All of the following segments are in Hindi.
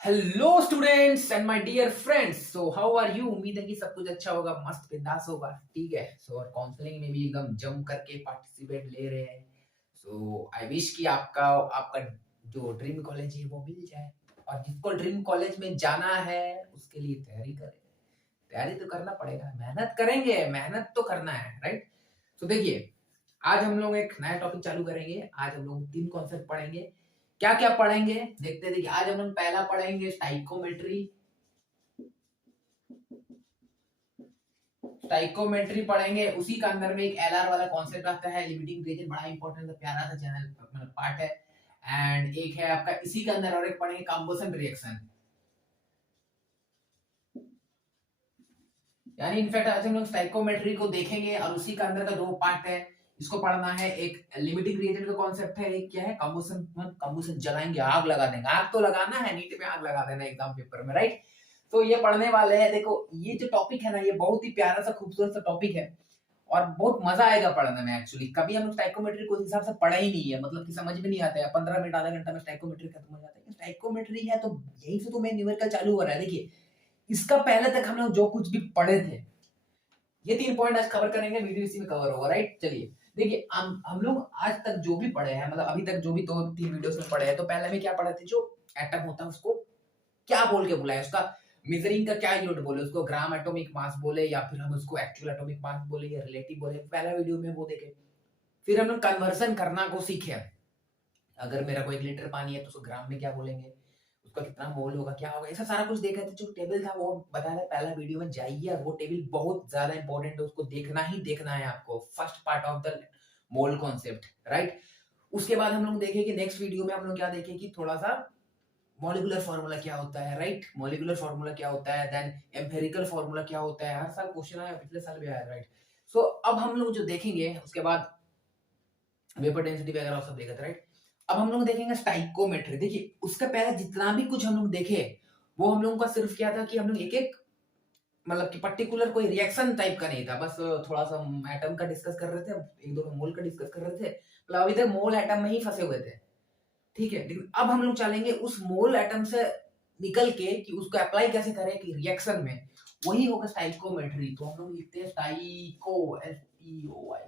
Hello students and my dear friends, so how are you. उम्मीद है कि सब कुछ अच्छा होगा, मस्त बिंदास होगा। ठीक है। सो और काउंसलिंग में भी एकदम जम करके पार्टिसिपेट ले रहे हैं। सो आई विश कि आपका आपका जो ड्रीम कॉलेज है वो मिल जाए। और जिसको ड्रीम कॉलेज में जाना है उसके लिए तैयारी करें। तैयारी तो करना पड़ेगा, मेहनत करेंगे, मेहनत तो करना है, राइट। तो देखिए, आज हम लोग एक नया टॉपिक चालू करेंगे। आज हम लोग 3 कॉन्सेप्ट पढ़ेंगे। क्या क्या पढ़ेंगे देखते देखिए। आज हम लोग पहला पढ़ेंगे स्टाइकोमेट्री। स्टाइकोमेट्री पढ़ेंगे, उसी का अंदर में एक एलआर वाला कॉन्सेप्ट आता है, लिमिटिंग रीजन। बड़ा इंपॉर्टेंट प्यारा सा चैनल मतलब पार्ट है। एंड एक है आपका इसी के अंदर और एक पढ़ेंगे कंबसन रिएक्शन। यानी इनफैक्ट आज हम लोग स्टाइकोमेट्री को देखेंगे और उसी का अंदर का 2 पार्ट है। इसको पढ़ना है। एक लिमिटिंग रिएजेंट का कॉन्सेप्ट है, एक क्या है कंबसन। कंबसन जलाएंगे, आग लगा देंगे। आग तो लगाना है, नीट में आग लगा देना एग्जाम पेपर में, राइट। तो ये पढ़ने वाले हैं। देखो ये जो टॉपिक है ना, ये बहुत ही प्यारा सा खूबसूरत सा टॉपिक है और बहुत मजा आएगा पढ़ने में। एक्चुअली कभी हम स्टाइकोमेट्री को उस हिसाब से पढ़ा ही नहीं है, मतलब कि समझ में नहीं आता है। 15 मिनट आधा घंटा में स्टाइकोमेट्री खत्म हो जाता है। स्टाइकोमेट्री है तो यही से तो मेन न्यूमेरिकल चालू हो रहा है। देखिए, इसका पहले तक हम लोग जो कुछ भी पढ़े थे, ये 3 पॉइंट आज कवर करेंगे। वीडियो इसी में कवर होगा, राइट। चलिए देखिए, हम लोग आज तक जो भी पढ़े हैं, मतलब अभी तक जो भी 2-3 वीडियोस में पढ़े हैं, तो पहले में क्या पढ़े थे, जो एटम होता है उसको क्या बोल के बुलाए, उसका मेजरिंग का क्या यूनिट बोले, उसको ग्राम एटॉमिक मास बोले या फिर हम उसको एक्चुअल एटॉमिक मास बोले या रिलेटिव बोले। पहला वीडियो में वो देखे। फिर हम लोग कन्वर्सन करना को सीखे। अगर मेरा कोई 1 लीटर पानी है तो उसको ग्राम में क्या बोलेंगे, उसका कितना मोल होगा, क्या होगा, ऐसा सारा कुछ देखा था। जो टेबल था वो बताया था पहला वीडियो में। जाइए और वो टेबल बहुत ज्यादा इंपॉर्टेंट है, उसको देखना ही देखना है आपको। First part of the mole concept, right. उसके बाद हम लोग देखेंगे नेक्स्ट वीडियो में, हम लोग क्या देखेंगे कि थोड़ा सा मॉलिक्यूलर फार्मूला क्या होता है, राइट। मॉलिक्यूलर फार्मूला क्या होता है, देन एम्पिरिकल फार्मूला क्या होता है। हर साल क्वेश्चन आया, पिछले साल भी आया, राइट। सो अब हम लोग जो देखेंगे उसके बाद वेपर डेंसिटी वगैरह सब देखा था, राइट। अब हम लोग देखेंगे स्टाइकोमेट्री। देखिए उसका पहले जितना भी कुछ हम लोग देखे, वो हम लोगों का सिर्फ क्या था कि हम लोग एक एक मतलब कि पर्टिकुलर कोई रिएक्शन टाइप का नहीं था। बस थोड़ा सा एटम का डिस्कस कर रहे थे, एक दो मोल का डिस्कस कर रहे थे, मतलब अभी तक मोल एटम में ही फंसे हुए थे। ठीक है, लेकिन अब हम लोग चलेंगे उस मोल एटम से निकल के कि उसको अप्लाई कैसे करें कि रिएक्शन में। वही होगा स्टाइकोमेट्री। तो हम लोग लिखते हैं स्टाइको, STOI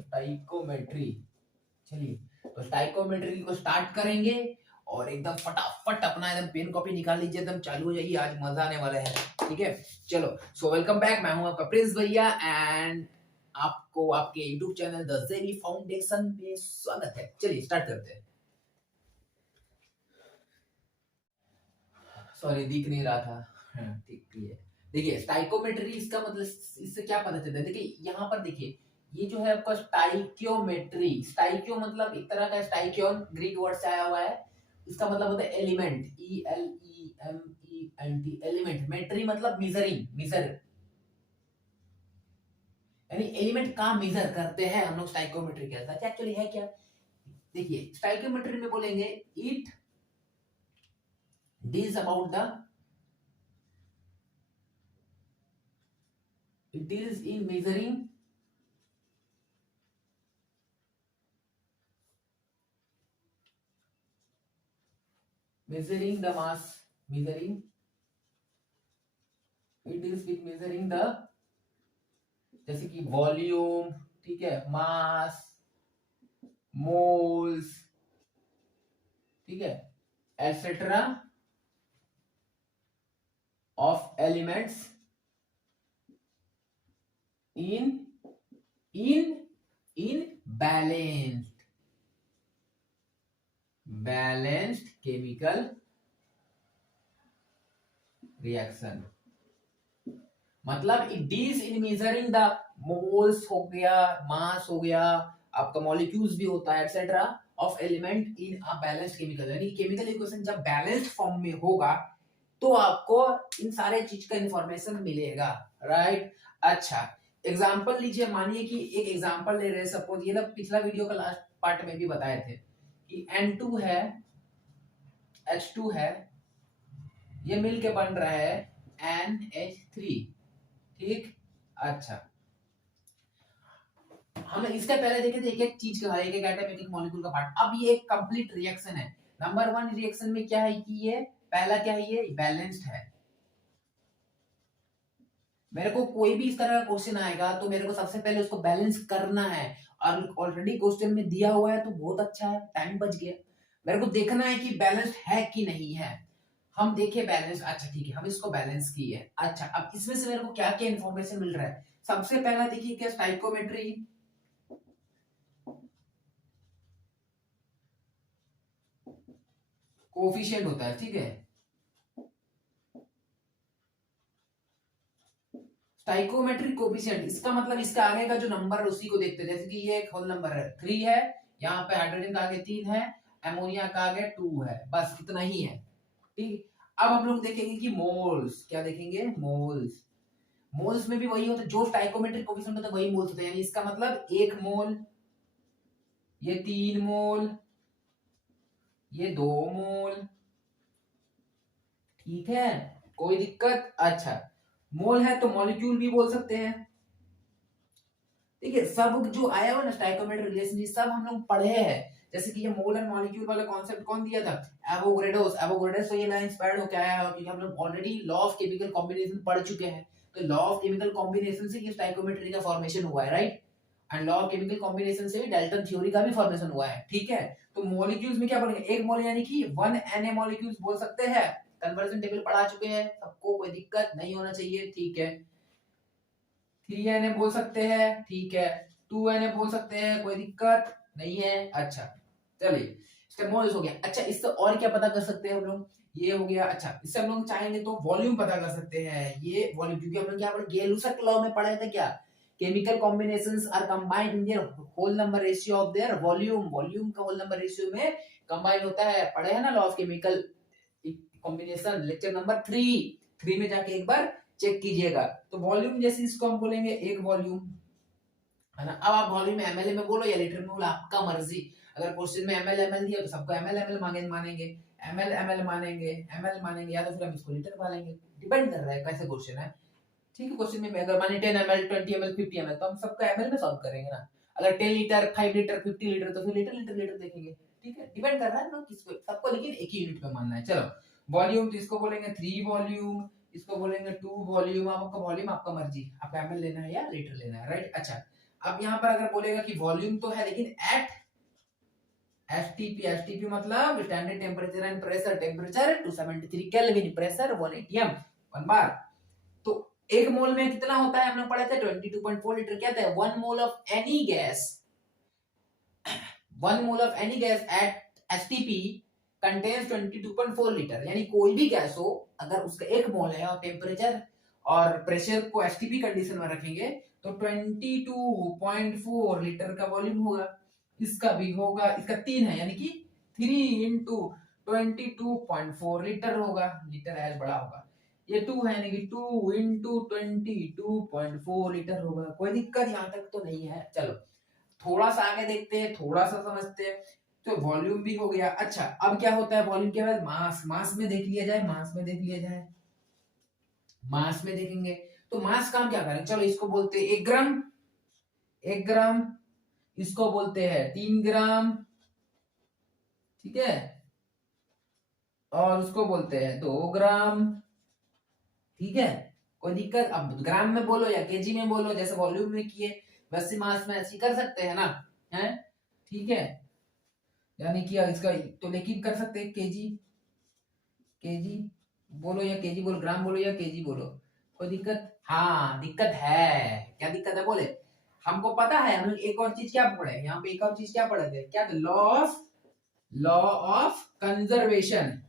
स्टाइकोमेट्री। चलिए, तो स्टाइकोमेट्री को स्टार्ट करेंगे और एकदम फटाफट अपना एकदम पेन कॉपी निकाल लीजिए, एकदम चालू हो जाइए, आज मजा आने वाला है। ठीक है, चलो। सो वेलकम बैक, मैं हूं आपका प्रिंस भैया एंड आपको आपके यूट्यूब चैनल द जेवी फाउंडेशन में स्वागत है। चलिए स्टार्ट करते हैं। सॉरी, दिख नहीं रहा था। ठीक है। देखिए स्टाइकोमेट्री, इसका मतलब इससे क्या पता चलता है। देखिए यहाँ पर देखिए, ये जो है आपका स्टाइकियोमेट्री। स्टाइकियो मतलब एक तरह का स्टाइकियोन ग्रीक वर्ड से आया हुआ है। इसका मतलब होता है एलिमेंट, ELEMENT, एलिमेंट। मेट्री मतलब मेजरिंग, मेजर, यानी एलिमेंट का मेजर करते हैं हम लोग। स्टाइकोमेट्री कहता है एक्चुअली है क्या। देखिए स्टाइकोमेट्री में बोलेंगे it deals about the, it deals in measuring the mass, measuring, it deals with measuring the, जैसे कि वॉल्यूम, ठीक है, मास, मोल्स, ठीक है, etcetera of elements in in in balanced chemical reaction. मतलब it deals in measuring the moles हो गया, मास हो गया, आपका मॉलिक्यूल्स भी होता है, etcetera of element in a balanced chemical. यानी केमिकल इक्वेशन जब बैलेंस्ड फॉर्म में होगा तो आपको इन सारे चीज का इंफॉर्मेशन मिलेगा, राइट। अच्छा, एग्जांपल लीजिए। मानिए कि एक एग्जांपल ले रहे हैं, सपोज ये ना पिछला वीडियो का लास्ट पार्ट में भी बताए थे कि N2 है, H2 है, ये मिलके बन रहा है NH3, ठीक। अच्छा, हम इसके पहले देखे थे एक एक चीज का, एक एक एटम, एक एक मॉलिक्यूल का पार्ट। अब ये एक कंप्लीट रिएक्शन है। नंबर वन रिएक्शन में क्या है कि ये पहला क्या है, ये बैलेंस्ड है। मेरे को कोई भी इस तरह का क्वेश्चन आएगा तो मेरे को सबसे पहले उसको बैलेंस करना है, और ऑलरेडी क्वेश्चन में दिया हुआ है तो बहुत अच्छा है, टाइम बच गया। मेरे को देखना है कि बैलेंस है कि नहीं है। हम देखे बैलेंस, अच्छा ठीक है, हम इसको बैलेंस किए। अच्छा, अब इसमें से मेरे को क्या क्या इंफॉर्मेशन मिल रहा है। सबसे पहला देखिए क्या, स्टाइकोमेट्री, कोफिशिएंट होता है, ठीक है। स्टाइकोमेट्रिक कोफिशिएंट, इसका मतलब इसका आगे का जो नंबर है उसी को देखते हैं। जैसे कि ये एक होल नंबर है 3 है, यहाँ पे हाइड्रोजन का आगे 3 है, अमोनिया का आगे 2 है, बस इतना ही है, ठीक। अब हम लोग देखेंगे कि मोल्स, क्या देखेंगे, मोल्स। मोल्स में भी वही होता है, जो स्टाइकोमेट्रिक कोफिशिएंट होता है वही मोल्स होते हैं। यानी इसका मतलब 1 मोल, ये 3 मोल, ये 2 मोल, ठीक है, कोई दिक्कत। अच्छा, मोल है तो मॉलिक्यूल भी बोल सकते हैं। देखिए सब जो आया हुआ ना स्टाइकोमेट्रिक रिलेशन, सब हम लोग पढ़े हैं। जैसे कि ये मोल एंड मॉलिक्यूल वाला कॉन्सेप्ट कौन दिया था, एवोगाड्रोस। एवोगाड्रोस से ये लाइन इंस्पायर्ड होकर आया है, क्योंकि हम लोग already law of chemical combination पढ़ चुके हैं। तो लॉ ऑफ केमिकल कॉम्बिनेशन से ये स्टाइकोमेट्री का फॉर्मेशन हुआ है, right. And law of chemical combination से डाल्टन थ्योरी का भी फॉर्मेशन हुआ है, ठीक है। तो मॉलिक्यूल्स में क्या बोलेंगे, एक मोल यानी कि 1 Na मॉलिक्यूल्स बोल सकते हैं। कन्वर्जन टेबल पढ़ा चुके हैं, सबको कोई दिक्कत नहीं होना चाहिए, ठीक है। 3 Na बोल सकते हैं, ठीक है। 2 Na बोल सकते हैं, कोई दिक्कत नहीं है। अच्छा चलिए, इसका मोल्स हो गया। अच्छा, इससे और क्या पता कर सकते हैं हम लोग, ये हो गया। अच्छा, इससे हम लोग चाहेंगे तो वॉल्यूम पता कर सकते हैं, ये वॉल्यूम, क्योंकि हम लोग क्या पढ़े, गेलुसक लॉ में पढ़े थे क्या, chemical combinations are combined in their whole number ratio of their volume. Volume का होल नंबर रेशियो में कंबाइन होता है, पढ़े है ना law of chemical combination, lecture number 3 में जाके एक बार चेक कीजिएगा। तो वॉल्यूम जैसे इसको हम बोलेंगे एक वॉल्यूम, है ना। अब आप वॉल्यूम में एमएल में बोलो या लीटर में बोलो, आपका मर्जी। अगर क्वेश्चन में एमएल दिया तो सबको एमएल मानेंगे, एमएल मानेंगे, या तो फिर हम इसको लीटर मानेंगे, डिपेंड कर रहा है कैसे क्वेश्चन है, ठीक है। क्वेश्चन में अगर माने 10 ml 20 ml 50 ml तो हम सबको एमएल में सॉल्व करेंगे ना। अगर 10 लीटर 5 लीटर 50 लीटर तो फिर लीटर देखेंगे, ठीक है। डिपेंड कर रहा है ना किसको, सबको लेकिन एक ही यूनिट में मानना है। चलो, वॉल्यूम तो इसको बोलेंगे 3 वॉल्यूम, इसको बोलेंगे 2 वॉल्यूम। आपका वॉल्यूम आपका मर्जी, आपको एमएल लेना है या लीटर लेना है, राइट। अच्छा, अब यहाँ पर अगर बोलेगा कि वॉल्यूम तो है लेकिन एट एसटीपी मतलब standard temperature and pressure, temperature 273 kelvin, pressure 1 atm 1 बार। तो एक मोल में कितना होता है, हम लोग पढ़े थे 22.4 लीटर। क्या था, 1 mole of any gas, 1 mole of any gas at STP contains 22.4 litre. यानी कोई भी गैस हो, अगर उसका 1 मोल है और टेम्परेचर और प्रेशर को एसटीपी कंडीशन में रखेंगे तो 22.4 लीटर का वॉल्यूम होगा। इसका भी होगा, इसका 3 है यानी कि 3 इंटू 22.4 लीटर होगा, लीटर एज बड़ा होगा। ये 2 है यानी कि 2 इंटू 22.4 लीटर होगा। कोई दिक्कत यहाँ तक तो नहीं है। चलो थोड़ा सा आगे देखते हैं, थोड़ा सा समझते हैं। तो वॉल्यूम भी हो गया। अच्छा, अब क्या होता है वॉल्यूम के बाद, मास। मास में देख लिया जाए, मास में देखेंगे तो मास का हम क्या करें, चलो इसको बोलते हैं 1 ग्राम, 1 ग्राम, इसको बोलते हैं 3 ग्राम, ठीक है, और उसको बोलते हैं 2 ग्राम, ठीक है। कोई दिक्कत, अब ग्राम में बोलो या केजी में बोलो, जैसे वॉल्यूम में किए वैसे मास में ऐसे कर सकते हैं ना, है, ठीक है। यानी कि इसका तो लेकिन कर सकते हैं केजी, केजी बोलो या केजी बोलो, ग्राम बोलो या केजी बोलो, कोई दिक्कत, हाँ दिक्कत है, क्या दिक्कत है बोले, हमको पता है। हम लोग एक और चीज क्या पढ़े यहाँ पे, एक और चीज क्या पढ़े थे, क्या, law of conservation,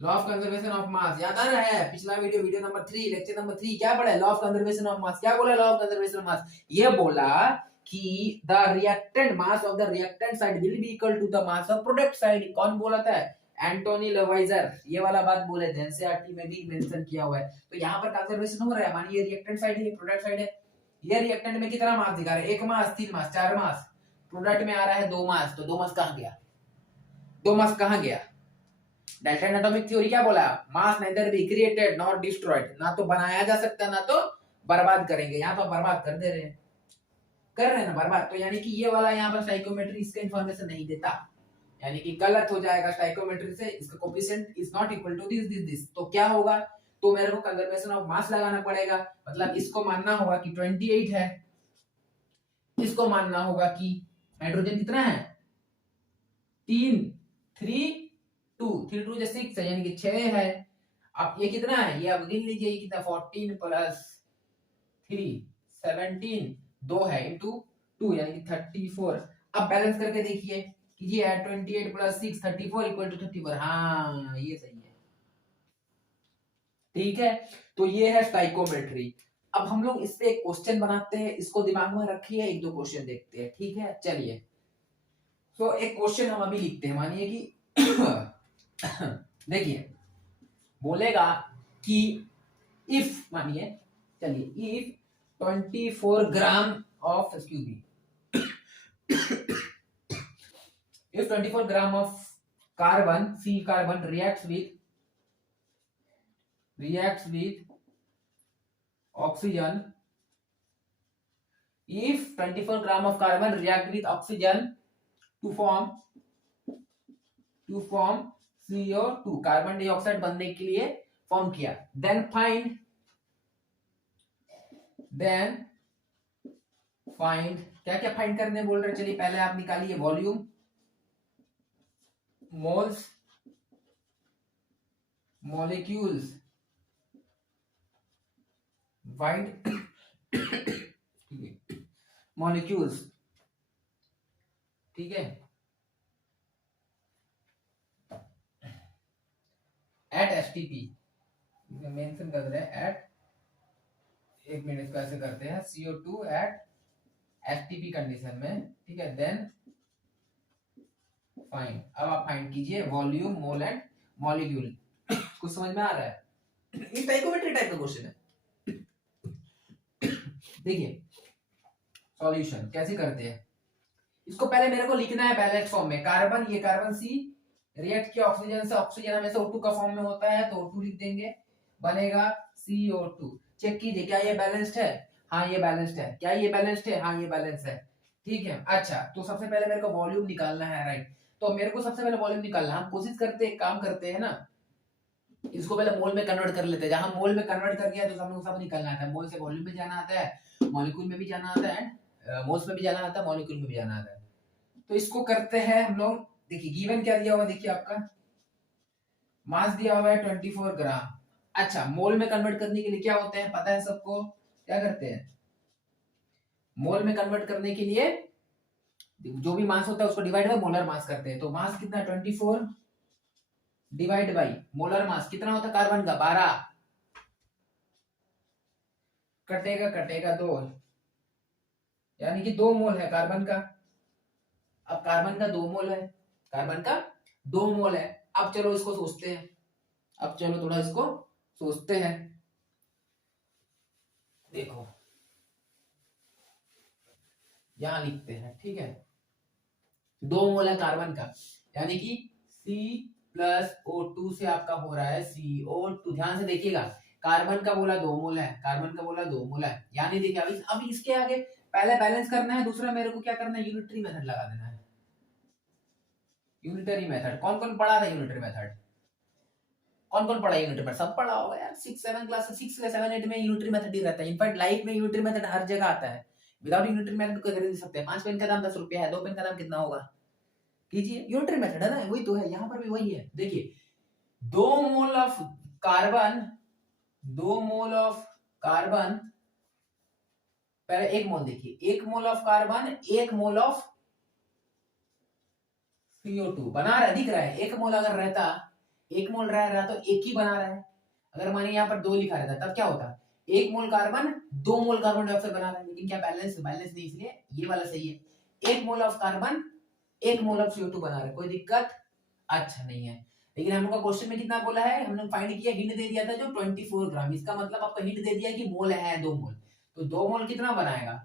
law of conservation of मास, याद आ रहा है। पिछला वीडियो नंबर 3, लेक्चर नंबर 3 क्या पढ़ा है, law of conservation of mass. क्या बोला law of conservation of mass, ये बोला कि the reactant mass of the reactant side will be equal to the mass of product side. कौन बोला था, एंटोनी लेवाइजर, ये वाला बात बोले थे, एनसीईआरटी में भी मेंशन किया हुआ है। तो यहाँ पर कंजर्वेशन हो रहा है, मानिए रिएक्टेंट साइड है, प्रोडक्ट साइड है। ये रिएक्टेंट में कितना मास दिखा रहा है, 1 मास, 3 मास, 4 मास, प्रोडक्ट में आ रहा है 2 मास, तो 2 मास कहाँ गया, 2 मास कहाँ गया। डाल्टन एटॉमिक थ्योरी क्या बोला, mass neither be created nor destroyed, ना तो बनाया जा सकता ना तो बर्बाद करेंगे। यहाँ तो बर्बाद कर दे रहे हैं, कर रहे हैं ना बार बार, तो यानी कि ये वाला यहाँ पर स्टाइकोमेट्री इसका इन्फॉर्मेशन नहीं देता, यानी कि गलत हो जाएगा स्टाइकोमेट्री से, इसका coefficient is not equal to this, तो क्या होगा, तो मेरे को कंजर्वेशन ऑफ मास लगाना पड़ेगा, मतलब इसको मानना होगा कि 28 है, इसको मानना होगा कि हाइड्रोजन कितना है 3 3 2 3 2 6 है, यानी कि 6 है। अब ये कितना है, ये अब गिन लीजिए, ये कितना 14 प्लस 3 17 2 है इंटू 2 यानी कि 34। अब बैलेंस करके देखिए कीजिए, 28 प्लस 6 34 इक्वल टू 34, हाँ ये सही है, ठीक है। तो ये है स्टाइकोमेट्री। अब हम लोग इस पे एक क्वेश्चन बनाते हैं, इसको दिमाग में रखिए, एक दो क्वेश्चन देखते हैं, ठीक है चलिए। तो एक क्वेश्चन हम अभी लिखते हैं, मानिए कि देखिए बोलेगा कि इफ, मानिए चलिए, if 24 gram of, excuse me, if 24 gram of carbon, C carbon reacts with oxygen, if 24 gram of carbon react with oxygen to form CO2, carbon dioxide बनने के लिए फॉर्म किया, then find क्या क्या फाइंड करने बोल रहे, चलिए पहले आप निकालिए volume, moles, molecules, wide molecules, ठीक है, एट एसटीपी मेंशन कर रहे हैं, एट, एक मिनट इसको ऐसे करते हैं, CO2 एट एसटीपी कंडीशन में, ठीक है, देन फाइंड, अब आप फाइंड कीजिए वॉल्यूम, मोल एंड मॉलिक्यूल। कुछ समझ में आ रहा है, ये स्टोइकोमेट्री टाइप का क्वेश्चन है। देखिए सॉल्यूशन कैसे करते हैं, इसको पहले मेरे को लिखना है बैलेंस फॉर्म में, कार्बन, ये कार्बन सी रिएक्ट किया ऑक्सीजन से, ऑक्सीजन हमेशा O2 का फॉर्म में होता है, तो O2 लिख देंगे, बनेगा CO2। चेक कीजिए क्या ये बैलेंस्ड है, हाँ ये बैलेंस्ड है, क्या ये बैलेंस्ड है, हाँ ये बैलेंस है, ठीक है। अच्छा तो सबसे पहले मेरे को वॉल्यूम निकालना है, राइट, तो मेरे को सबसे पहले वॉल्यूम निकालना है, हम कोशिश करते हैं, काम करते हैं ना, इसको पहले मोल में कन्वर्ट कर लेते हैं, जहां मोल में कन्वर्ट कर दिया तो हम लोग सब निकलना आता है, मोल से वॉल्यूम में जाना आता है, मॉलिक्यूल में भी जाना आता है, मोल्स में भी जाना आता है, मॉलिक्यूल में भी जाना आता है। तो इसको करते हैं हम लोग, देखिए गिवन क्या दिया हुआ, देखिए आपका मास दिया हुआ है 24 ग्राम। अच्छा मोल में कन्वर्ट करने के लिए क्या होते हैं पता है सबको, क्या करते हैं, मोल में कन्वर्ट करने के लिए जो भी मास होता है उसको डिवाइड बाय मोलर मास करते हैं, तो मास कितना 24 डिवाइड बाई मोलर मास कितना होता है कार्बन का 12, कटेगा कटेगा 2, यानी कि 2 मोल है कार्बन का। अब कार्बन का 2 मोल है, कार्बन का 2 मोल है। अब चलो इसको सोचते हैं, अब चलो थोड़ा इसको सोचते हैं, देखो यहां लिखते हैं, ठीक है, 2 मोल है कार्बन का, यानी कि C+O2 से आपका हो रहा है CO2। ध्यान से देखिएगा, कार्बन का बोला 2 मोल है, कार्बन का बोला 2 मोल है, यानी देखिए अब इसके आगे पहले बैलेंस करना है, दूसरा मेरे को क्या करना है, यूनिटरी मेथड लगा देना है। यूनिटरी मेथड कौन कौन पढ़ा था, यूनिटरी मेथड कौन कौन पढ़ा, यूनिटरी मेथड सब पढ़ा होगा यार, 6 7 क्लास 6 या 7 8 में यूनिटरी मेथड ही रहता है। इनफैक्ट लाइफ में यूनिटरी मेथड हर जगह आता है, विदाउट यूनिटरी मेथड को खरीद सकते हैं। 5 पेन का दाम 10 रुपया है, 2 पेन का दाम कितना होगा, कीजिए, यूनिटरी मेथड है ना, वही तो है, यहाँ पर भी वही है। देखिए 2 mole of carbon, 2 mole of carbon, पहले 1 मोल देखिए, 1 mole of carbon, 1 mole of CO2 बना रहा है, दिख रहा है, 1 मोल अगर रहता, 1 मोल रहा तो 1 ही बना रहा है। अगर मानिए यहाँ पर 2 लिखा रहता तब क्या होता, 1 mole carbon 2 mole carbon dioxide बना रहा है, लेकिन क्या बैलेंस नहीं, इसलिए ये वाला सही है। 1 mole of carbon 1 mole of CO2 बना रहा है, कोई दिक्कत अच्छा नहीं है। लेकिन हम लोग का क्वेश्चन में कितना बोला है, हमने फाइंड किया, हिंट दे दिया था जो 24 ग्राम, इसका मतलब आपका हिंट दे दिया कि मोल है 2 मोल, तो 2 मोल कितना बनाएगा,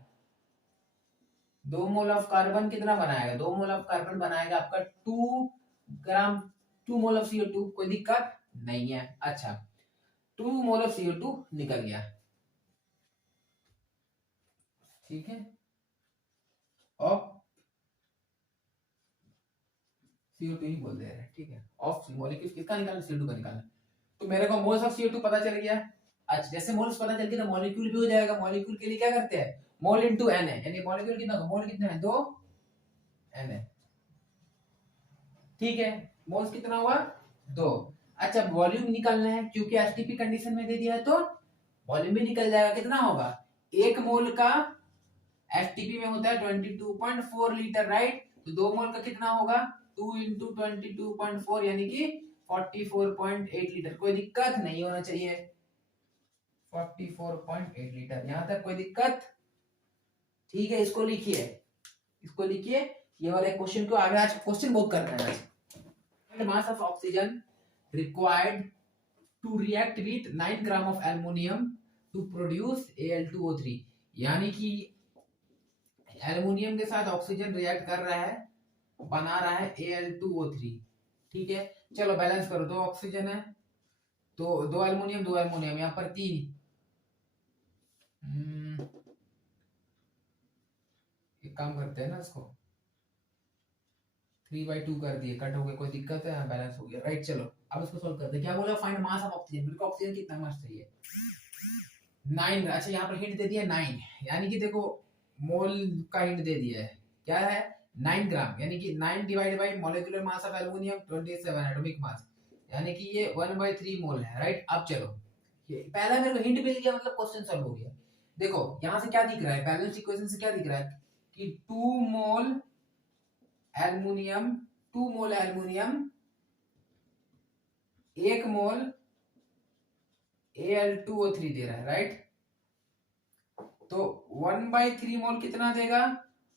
2 मोल ऑफ कार्बन कितना बनाएगा, 2 मोल ऑफ कार्बन बनाएगा आपका 2 ग्राम, 2 मोल ऑफ CO2, कोई दिक्कत नहीं है। अच्छा 2 मोल ऑफ CO2 निकल गया, ठीक है। ऑफ CO2 ही बोल दे रहे हैं, ठीक है। ऑफ मॉलिक्यूल किसका निकालना, CO2 का निकालना। तो मेरे को मोल्स ऑफ CO2 पता चल गया। अच्छा, जैसे मोल्स पता चल गया तो मॉलिक्यूल भी हो जाएगा। मॉलिक्यूल के लिए क्या करते हैं, मोल इनटू n है, यानी मॉलिक्यूल कितना होगा, मोल कितना है 2 n है, ठीक है। मोल्स कितना हुआ 2। अच्छा, वॉल्यूम निकालना है, क्योंकि एसटीपी कंडीशन में दे दिया है तो वॉल्यूम भी निकल जाएगा। कितना होगा, एक मोल का एसटीपी में होता है 22.4 लीटर, राइट। तो 2 मोल का कितना होगा, 2 इंटू 22.4 यानी कि 44.8 लीटर। कोई दिक्कत नहीं होना चाहिए, 44.8 लीटर, यहां तक कोई दिक्कत, ठीक है। इसको लिखिए, इसको लिखिए, ये वाले क्वेश्चन को आगे, आज क्वेश्चन बहुत करना है। आज mass of oxygen required to react with 9 gram of aluminium to produce Al2O3, यानी कि एल्युमिनियम के साथ ऑक्सीजन रिएक्ट कर रहा है, बना रहा है Al2O3, ठीक है। चलो बैलेंस करो, 2 ऑक्सीजन है, तो 2 एल्युमिनियम, यहाँ पर 3, एक काम करते हैं ना, इसको 3/2 कर दिए, कट हो गए, कोई दिक्कत है, बैलेंस हो गया, राइट। चलो अब इसको सॉल्व करते हैं। क्या बोला, फाइंड मास ऑफ ऑक्सीजन, बिल्कुल ऑक्सीजन कितना मास चाहिए 9। अच्छा, यहाँ पर हिंट दे दिया 9, यानी कि देखो मोल का हिंट दे दिया है, क्या है 9 ग्राम, यानी कि 9 divide by molecular mass of aluminium 27 atomic mass, यानी कि ये 1/3 मोल है, राइट। अब चलो, ये पहला मेरे को हिंट मिल गया, मतलब क्वेश्चन सॉल्व हो गया। देखो यहाँ से क्या दिख रहा है, बैलेंस इक्वेशन से क्या दिख रहा है कि 2 मोल एल्युमिनियम 1 मोल Al2O3 दे रहा है, राइट। तो 1/3 मोल कितना देगा,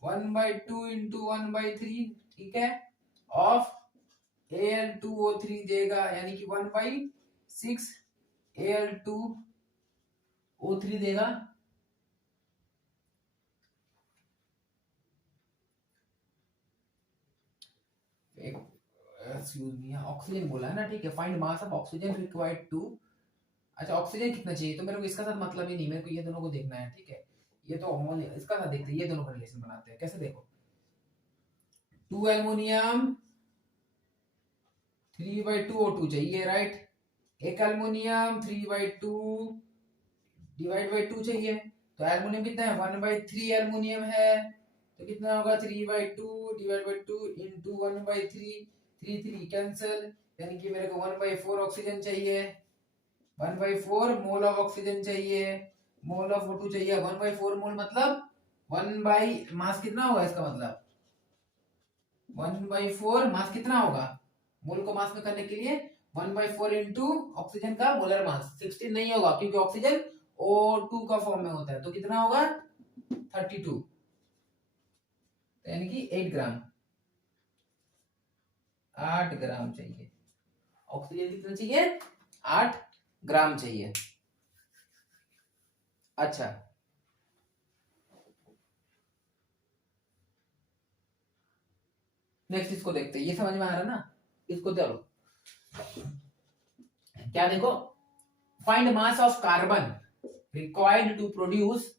1/2 इंटू 1/3, ठीक है, ऑफ Al2O3 देगा, यानी कि 1/6 Al2O3 देगा। एक्सक्यूज मी, ऑक्सीजन बोला है ना, ठीक है। Find mass of oxygen required to, अच्छा ऑक्सीजन कितना चाहिए, तो मेरे को इसका साथ मतलब ही नहीं, मेरे को ये दोनों को देखना है, ठीक है। ये तो इसका साथ देखते हैं, ये दोनों का रिलेशन बनाते हैं। कैसे, देखो 2 एल्युमिनियम 3/2 O2 चाहिए, राइट। एक एल्युमिनियम 3/2 डिवाइड बाई 2 चाहिए, तो एल्युमिनियम कितना है 1/3 एल्युमिनियम है, तो कितना होगा 3/2 डिवाइड बाई 2 इंटू 1/3, 3 कैंसिल, यानी कि मेरे को 1/4 ऑक्सीजन चाहिए, 1/4 मोल ऑफ ऑक्सीजन चाहिए, मोल ऑफ O2 चाहिए 1/4 मोल, मतलब 1 मास कितना होगा, इसका मतलब 1/4 मास कितना होगा, मोल को मास में करने के लिए 1/4 इंटू ऑक्सीजन का मोलर मास 16 नहीं होगा, क्योंकि ऑक्सीजन O2 का फॉर्म में होता है, तो कितना होगा 32, यानी कि 8 ग्राम, 8 ग्राम चाहिए ऑक्सीजन, कितना चाहिए 8 ग्राम चाहिए। अच्छा, नेक्स्ट इसको देखते हैं, ये समझ में आ रहा है ना, इसको चलो क्या देखो, find mass of carbon required to produce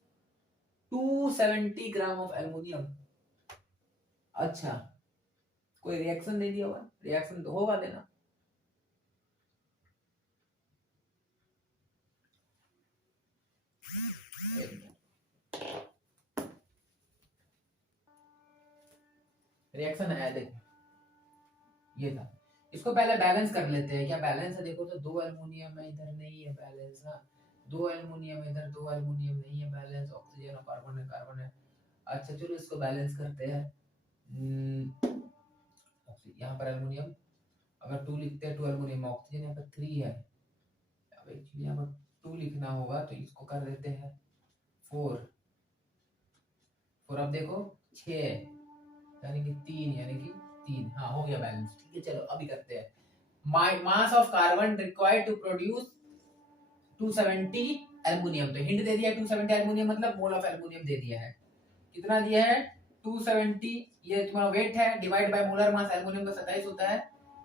270 gram of aluminium. अच्छा, कोई रिएक्शन नहीं दिया हुआ, रिएक्शन तो होगा देना, रिएक्शन है, देखो ये था। इसको पहले बैलेंस कर लेते हैं, क्या बैलेंस है, देखो तो 2 एल्युमिनियम है, इधर नहीं है बैलेंस ना, 2 एल्युमिनियम इधर, 2 एल्युमिनियम नहीं है बैलेंस, ऑक्सीजन और कार्बन है, कार्बन है। अच्छा चलो इसको बैलेंस करते हैं, यहाँ पर एल्युमिनियम अगर 2 लिखते हैं, 2 एल्युमिनियम, ऑक्सीजन यहाँ पर 3 है, अब एक्चुअली यहाँ पर 2 लिखना होगा, तो इसको कर देते हैं 4, और अब देखो 6, यानी कि 3, यानी कि 3, हाँ हो गया बैलेंस, ठीक है। चलो अभी करते हैं, mass of carbon required to produce 270 aluminium, तो हिंट दे दिया 270 एल्युमिनियम, मतलब मोल ऑफ एल्युमिनियम दे दिया है, कितना दिया है 270, ये तुम्हारा वेट है, divide by molar mass, aluminium का 27 होता है,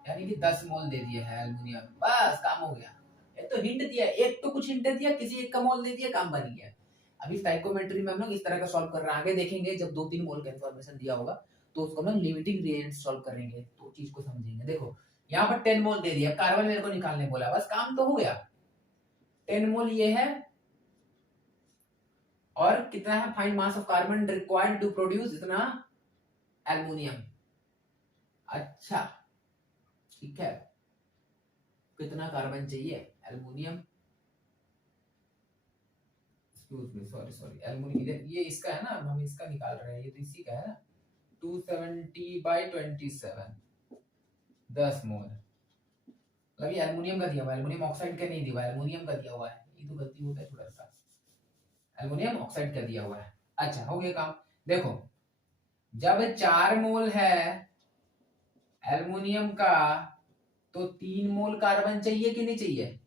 यानी कि 10 मोल दे दिया है एल्युमिनियम, बस काम हो गया। एक तो हिंट दिया, एक तो कुछ हिंट दिया, किसी एक का मोल दे दिया, काम बन गया। अभी स्टाइकोमेट्री में हम लोग इस तरह का सॉल्व कर रहे हैं, आगे देखेंगे जब 2-3 मोल का इन्फॉर्मेशन दिया होगा तो उसको हम लोग लिमिटिंग रिएजेंट सॉल्व करेंगे तो चीज को समझेंगे। देखो यहाँ पर 10 मोल दे दिया, कार्बन मेरे को निकालने बोला, बस काम तो हो गया। 10 मोल ये है और कितना है, find mass of carbon required to produce इतना एल्युमिनियम। अच्छा ठीक है, कितना कार्बन चाहिए aluminium, excuse me sorry sorry aluminium ये इसका है ना, हम इसका निकाल रहे हैं, ये तो इसी का है ना, 270/27 10 मोल। मतलब ये एल्युमिनियम का दिया हुआ है, एल्युमिनियम ऑक्साइड का नहीं दिया हुआ है, एल्युमिनियम का दिया हुआ है, ये तो गलती होता है थोड़ा सा, एल्युमिनियम ऑक्साइड का दिया हुआ है। अच्छा हो गया काम। देखो जब 4 मोल है एल्युमिनियम का तो 3 मोल कार्बन चाहिए कि नहीं चाहिए,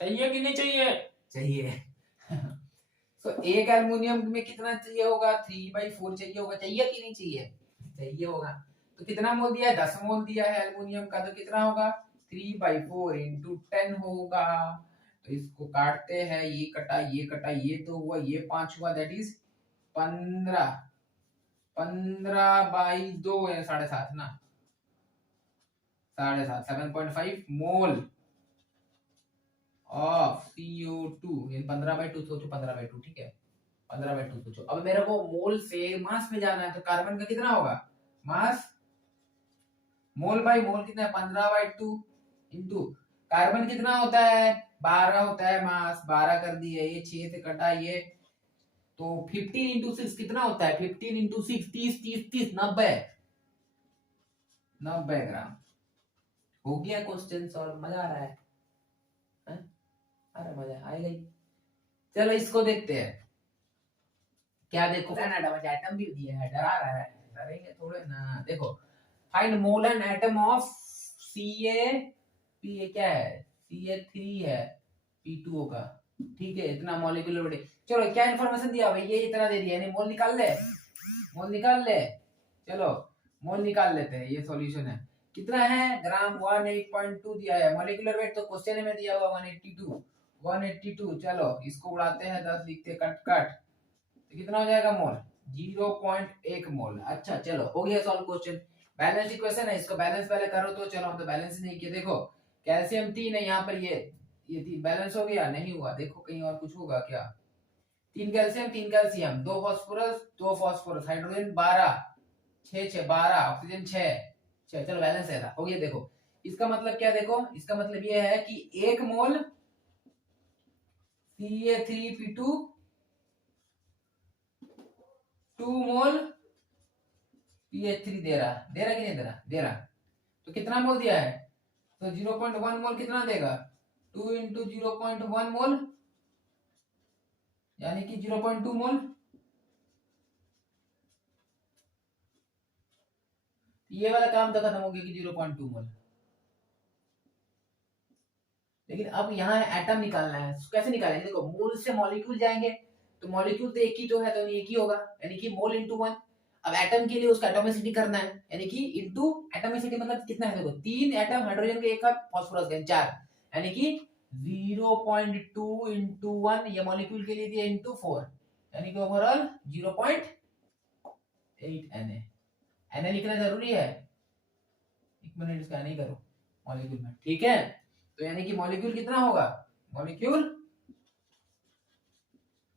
चाहिए कि नहीं चाहिए, चाहिए। तो एक एल्युमिनियम में कितना चाहिए होगा, 3/4 चाहिए होगा, चाहिए कि नहीं चाहिए, चाहिए होगा। तो कितना मोल दिया है, 10 मोल दिया है एल्युमिनियम का, तो कितना होगा 3/4 इंटू 10 होगा। तो इसको काटते हैं, ये कटा ये कटा, ये तो हुआ, ये 5 हुआ, दैट इज 15 15/2 है 7.5 ना, 7.5 7.5 मोल ऑफ CO2, 15/2 सोचो, 15/2 ठीक है, 15/2 सोचो। अब मेरे को मोल से मास में जाना है, तो कार्बन का कितना होगा मास, मोल बाई मोल कितना है 15/2 इंटू कार्बन कितना होता है 12 होता है मास, 12 कर दिए, ये 6 से कटा ये, तो 15 इंटू 6 कितना होता है, 15 इंटू 6 30 30 30 90 ग्राम। हो गया क्वेश्चन सॉल्व, मजा आ रहा है, अरे मजा आएगा ही। चलो इसको देखते हैं, क्या देखो एटम भी दिया है, डरा रहा है, डरेंगे थोड़े ना। देखो find mole and atom of CA क्या है, CA3 है, P2 होगा, ठीक है, इतना मॉलिक्यूलर वेट। चलो क्या इंफॉर्मेशन दिया भाई, ये इतना दे दिया, यानी मोल निकाल ले, मोल निकाल ले, चलो मोल निकाल लेते हैं, ये सॉल्यूशन है। कितना है ग्राम, 108.2 दिया है, मॉलिक्यूलर वेट तो क्वेश्चन में दिया हुआ 182। चलो इसको उड़ाते हैं, 10 लिखते कट कट, तो कितना हो जाएगा मोल, 0.1 मोल। अच्छा चलो हो गया सॉल्व क्वेश्चन। बैलेंस इक्वेशन है, इसको बैलेंस पहले करो, तो चलो हम तो बैलेंस ही नहीं किया। देखो कैल्शियम 3 है यहाँ पर, ये 3 बैलेंस हो गया, नहीं हुआ, देखो कहीं और कुछ होगा क्या, 3 calcium 3 calcium, 2 phosphorus 2 phosphorus, hydrogen 12 6 6 12, oxygen 6 चलो बैलेंस है, हो गया। देखो इसका मतलब क्या, देखो इसका मतलब ये है कि 1 मोल CA3P2 2 मोल PH3 दे रहा कि नहीं दे रहा, तो कितना मोल दिया है, तो 0.1 मोल कितना देगा, 2 इंटू 0.1 मोल यानी कि 0.2 मोल। ये वाला काम तो खत्म हो गया कि 0.2 मोल। लेकिन अब यहाँ एटम निकालना है, कैसे निकालेंगे, देखो मोल से मॉलिक्यूल जाएंगे, तो मॉलिक्यूल तो एक ही तो है, तो एक ही होगा, यानी कि मोल इंटू 1। अब एटम के लिए उसका एटोमिसिटी करना है, यानी कि इंटू एटोमिसिटी, मतलब कितना है, देखो 3 एटम हाइड्रोजन के, 1 फास्फोरस के 4, यानी कि 0.2 इंटू 1, ये मॉलिक्यूल के लिए दिया इंटू 4, यानी कि ओवरऑल 0.8 Na लिखना जरूरी है, एक मिनट इसका नहीं करो मॉलिक्यूल में, ठीक है। तो यानी कि मॉलिक्यूल कितना होगा, मॉलिक्यूल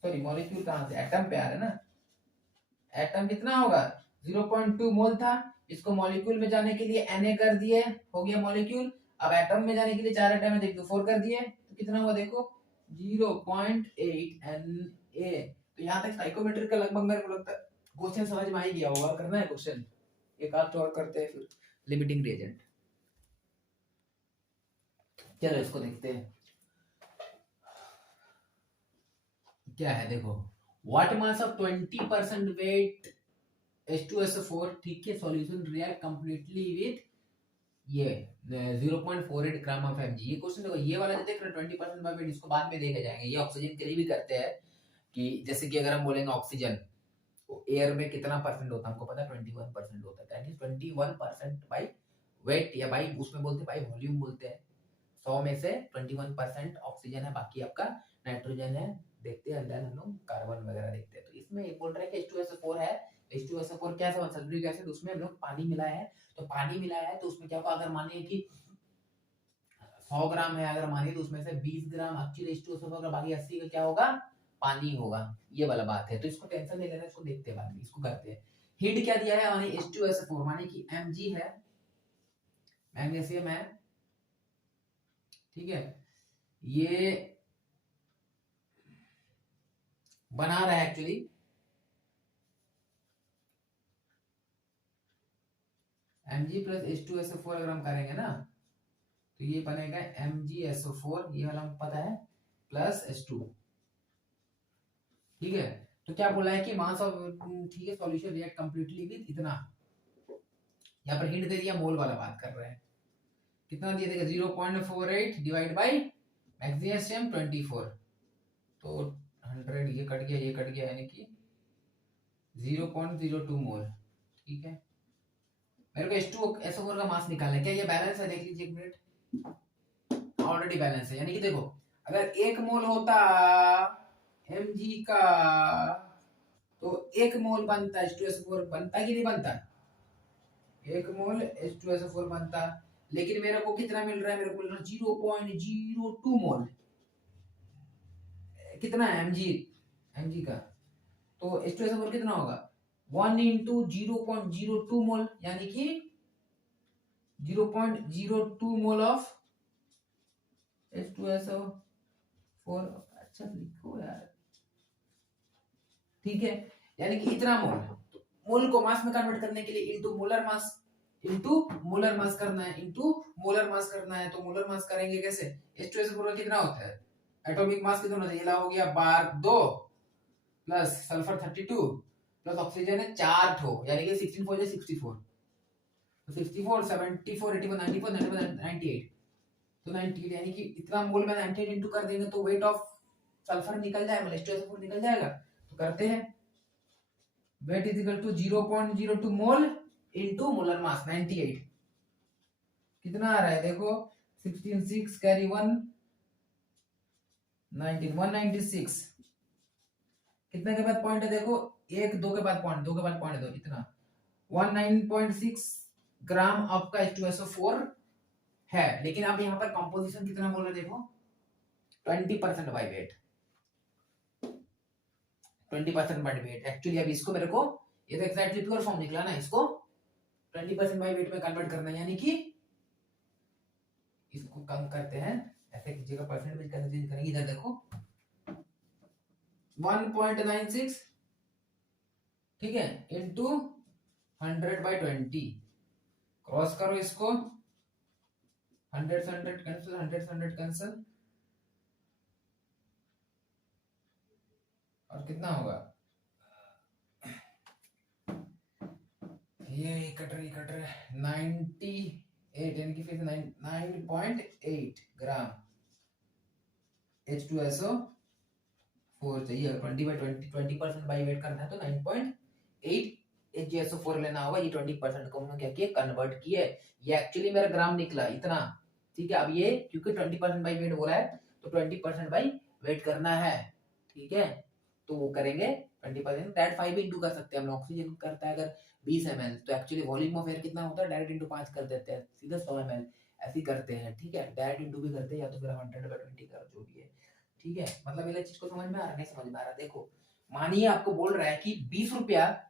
कहां से, एटम पे आ रहा है ना, एटम कितना होगा 0.2 मोल था, इसको मॉलिक्यूल में जाने के लिए Na कर दिए, हो गया मॉलिक्यूल। अब एटम में जाने के लिए 4 एटम है, देख दो 4 कर दिए, तो कितना हुआ देखो 0.8 Na। तो यहाँ तक साइकोमेट्रिक का लगभग मेरे को लगता है क्वेश्चन समझ में आ ही गया होगा, करना है क्वेश्चन एक आध और करते हैं, फिर लिमिटिंग रिएजेंट। चलो इसको देखते हैं क्या है। देखो what mass of 20% wait H2SO4, ठीक है, सॉल्यूशन रिएक्ट कंप्लीटली विद ये 0.48 ग्राम ऑफ Mg। ये क्वेश्चन देखो, ये वाला जो देख रहे हो 20% वेट, इसको बाद में देखे जाएंगे। ये ऑक्सीजन के लिए भी करते हैं कि जैसे कि अगर हम बोलेंगे ऑक्सीजन तो एयर में कितना परसेंट होता है, हमको पता है 21% होता है, दैट इज 21% बाय वेट, या बाय उसमें बोलते हैं बाय वॉल्यूम बोलते हैं। 100 में से 21% ऑक्सीजन है, बाकी आपका नाइट्रोजन है, देखते हैं, अंदर हम लोग कार्बन वगैरह देखते हैं। तो इसमें एक बोल रहा है कि H2SO4 है, H2SO4 क्या है, सल्फ्यूरिक एसिड, उसमें हम लोग पानी मिलाया है। तो पानी मिलाया है तो उसमें क्या होगा, अगर मानिए कि 100 ग्राम है, अगर मानिए तो उसमें से 20 ग्राम एक्चुअली H2SO4 होगा, बाकी 80 का क्या होगा, पानी होगा। ये वाला बात है, तो इसको टेंशन नहीं लेना, इसको देखते हैं बाद में, इसको करते हैं। हिंट क्या दिया है, माने H2SO4 माने कि Mg है, मैग्नीशियम है, ठीक है, ये बना रहा है एक्चुअली Mg प्लस H2SO4 अगर हम करेंगे ना तो ये बनेगा MgSO4, ये वाला हमको पता है, प्लस H2, ठीक है। तो क्या बोला है कि मास ऑफ, ठीक है, सॉल्यूशन रिएक्ट कंप्लीटली विद इतना, यहाँ पर हिंट दे दिया, मोल वाला बात कर रहे हैं, कितना दिया देगा 0.48 डिवाइड बाय मैग्नीशियम 24, तो 100, ये कट गया, ये कट गया, यानी कि 0.02 मोल, ठीक है। मेरे को H2SO4 का मास निकालना है, क्या ये बैलेंस है, देख लीजिए एक मिनट, ऑलरेडी बैलेंस है, यानी कि देखो अगर 1 मोल होता Mg का तो 1 मोल बनता H2SO4, बनता कि नहीं बनता, 1 मोल H2SO4 बनता, लेकिन मेरे को कितना मिल रहा है, मेरे को मिल रहा है 0.02 मोल, कितना है Mg का, तो H2SO4 कितना होगा 1 इंटू 0.02 मोल, यानी कि 0.02 मोल ऑफ H2SO4, अच्छा लिखो यार, ठीक है, यानी कि इतना मोल। तो मोल को मास में कन्वर्ट करने के लिए इंटू मोलर मास, करना है, तो मोलर मास करेंगे कैसे, H2SO4 कितना होता है, एटॉमिक मास कितना होता है, ये हो गया बार 2 प्लस सल्फर 32 प्लस ऑक्सीजन है 4 ठो, यानी कि 16 4 64, तो 64 74 81 94 91 98, तो 98, यानी कि इतना मोल में 98 इंटू कर देंगे तो वेट ऑफ सल्फर निकल जाएगा, मतलब H2SO4 निकल जाएगा। तो करते हैं, weight is equal to 0.02 mole into molar mass 98, कितना आ रहा है देखो, 16 6 कैरी 1 19 196, कितने के बाद पॉइंट है देखो, 1 2 के बाद पॉइंट, 2 के बाद पॉइंट, दो, इतना 19.6 ग्राम आपका H2SO4 है, लेकिन आप यहाँ पर कंपोजिशन कितना बोल रहे देखो, 20% by weight, 20% by weight, actually अब इसको मेरे को, ये तो एक्जैक्टली प्योर फॉर्म निकला ना, इसको 20% बाय वेट में कन्वर्ट करना है, यानी कि इसको कम करते हैं, ऐसे कीजिएगा, परसेंटेज कैसे चेंज करेंगे, इधर देखो 1.96, ठीक है, इंटू 100/20, क्रॉस करो इसको, 100 से 100 कैंसिल, 100 से 100 कैंसिल, और कितना होगा, ये कट रही 98, यानी कि फिर 9.8 ग्राम H2SO4 चाहिए, 20% बाई वेट करना है तो 9.8 HgSO4 लेना होगा, ये 20% को हमने क्या किया, कन्वर्ट किया, ये एक्चुअली मेरा ग्राम निकला इतना, ठीक है। अब ये क्योंकि 20% बाई वेट बोला है तो 20% बाई वेट करना है, ठीक है, तो वो करेंगे 20%, डायरेक्ट 5 इंटू कर सकते हैं हम लोग, ऑक्सीजन करता है अगर 20 ml, तो एक्चुअली वॉल्यूम ऑफ एयर कितना होता है, डायरेक्ट इंटू 5 कर देते हैं, सीधा 100 ml ऐसे करते हैं, ठीक है, डायरेक्ट इंटू भी करते हैं, या तो फिर 100/20 कर, जो भी है, ठीक है। मतलब ये चीज को समझ में आ रहा, नहीं समझ में आ रहा, देखो मानिए आपको बोल रहा है कि 20 रुपया,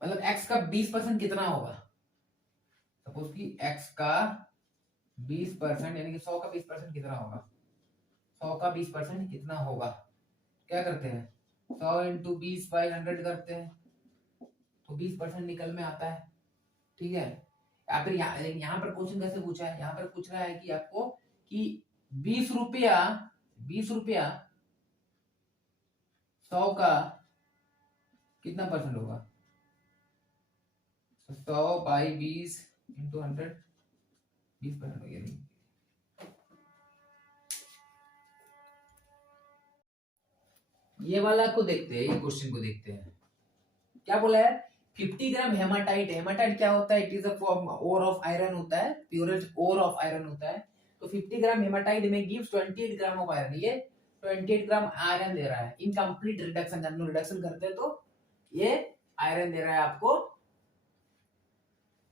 मतलब x का 20% कितना होगा, सपोज कि x का 20%, यानी कि 100 का 20% कितना होगा, 100 का 20% कितना होगा, क्या करते हैं 100 इंटू 20/100 करते हैं, तो 20% निकल में आता है, ठीक है। या फिर यहाँ पर क्वेश्चन कैसे पूछा है, यहाँ पर पूछ रहा है कि आपको कि 20 रुपया 100 का कितना परसेंट होगा, 100/20 इंटू 100, 20% हो गया, नहीं ये वाला को देखते हैं, ये क्वेश्चन को देखते हैं, क्या बोला है 50 ग्राम हेमाटाइट, हेमाटाइट क्या होता है, it is a form ore of iron होता है, प्योरेस्ट ओर ऑफ आयरन होता है, तो 50 ग्राम हेमाटाइट में गिव्स 28 ग्राम ऑफ आयरन, ये 28 ग्राम आयरन दे रहा है। इनकम्प्लीट रिडक्शन, जब हम लोग रिडक्शन करते हैं तो ये आयरन दे रहा है आपको,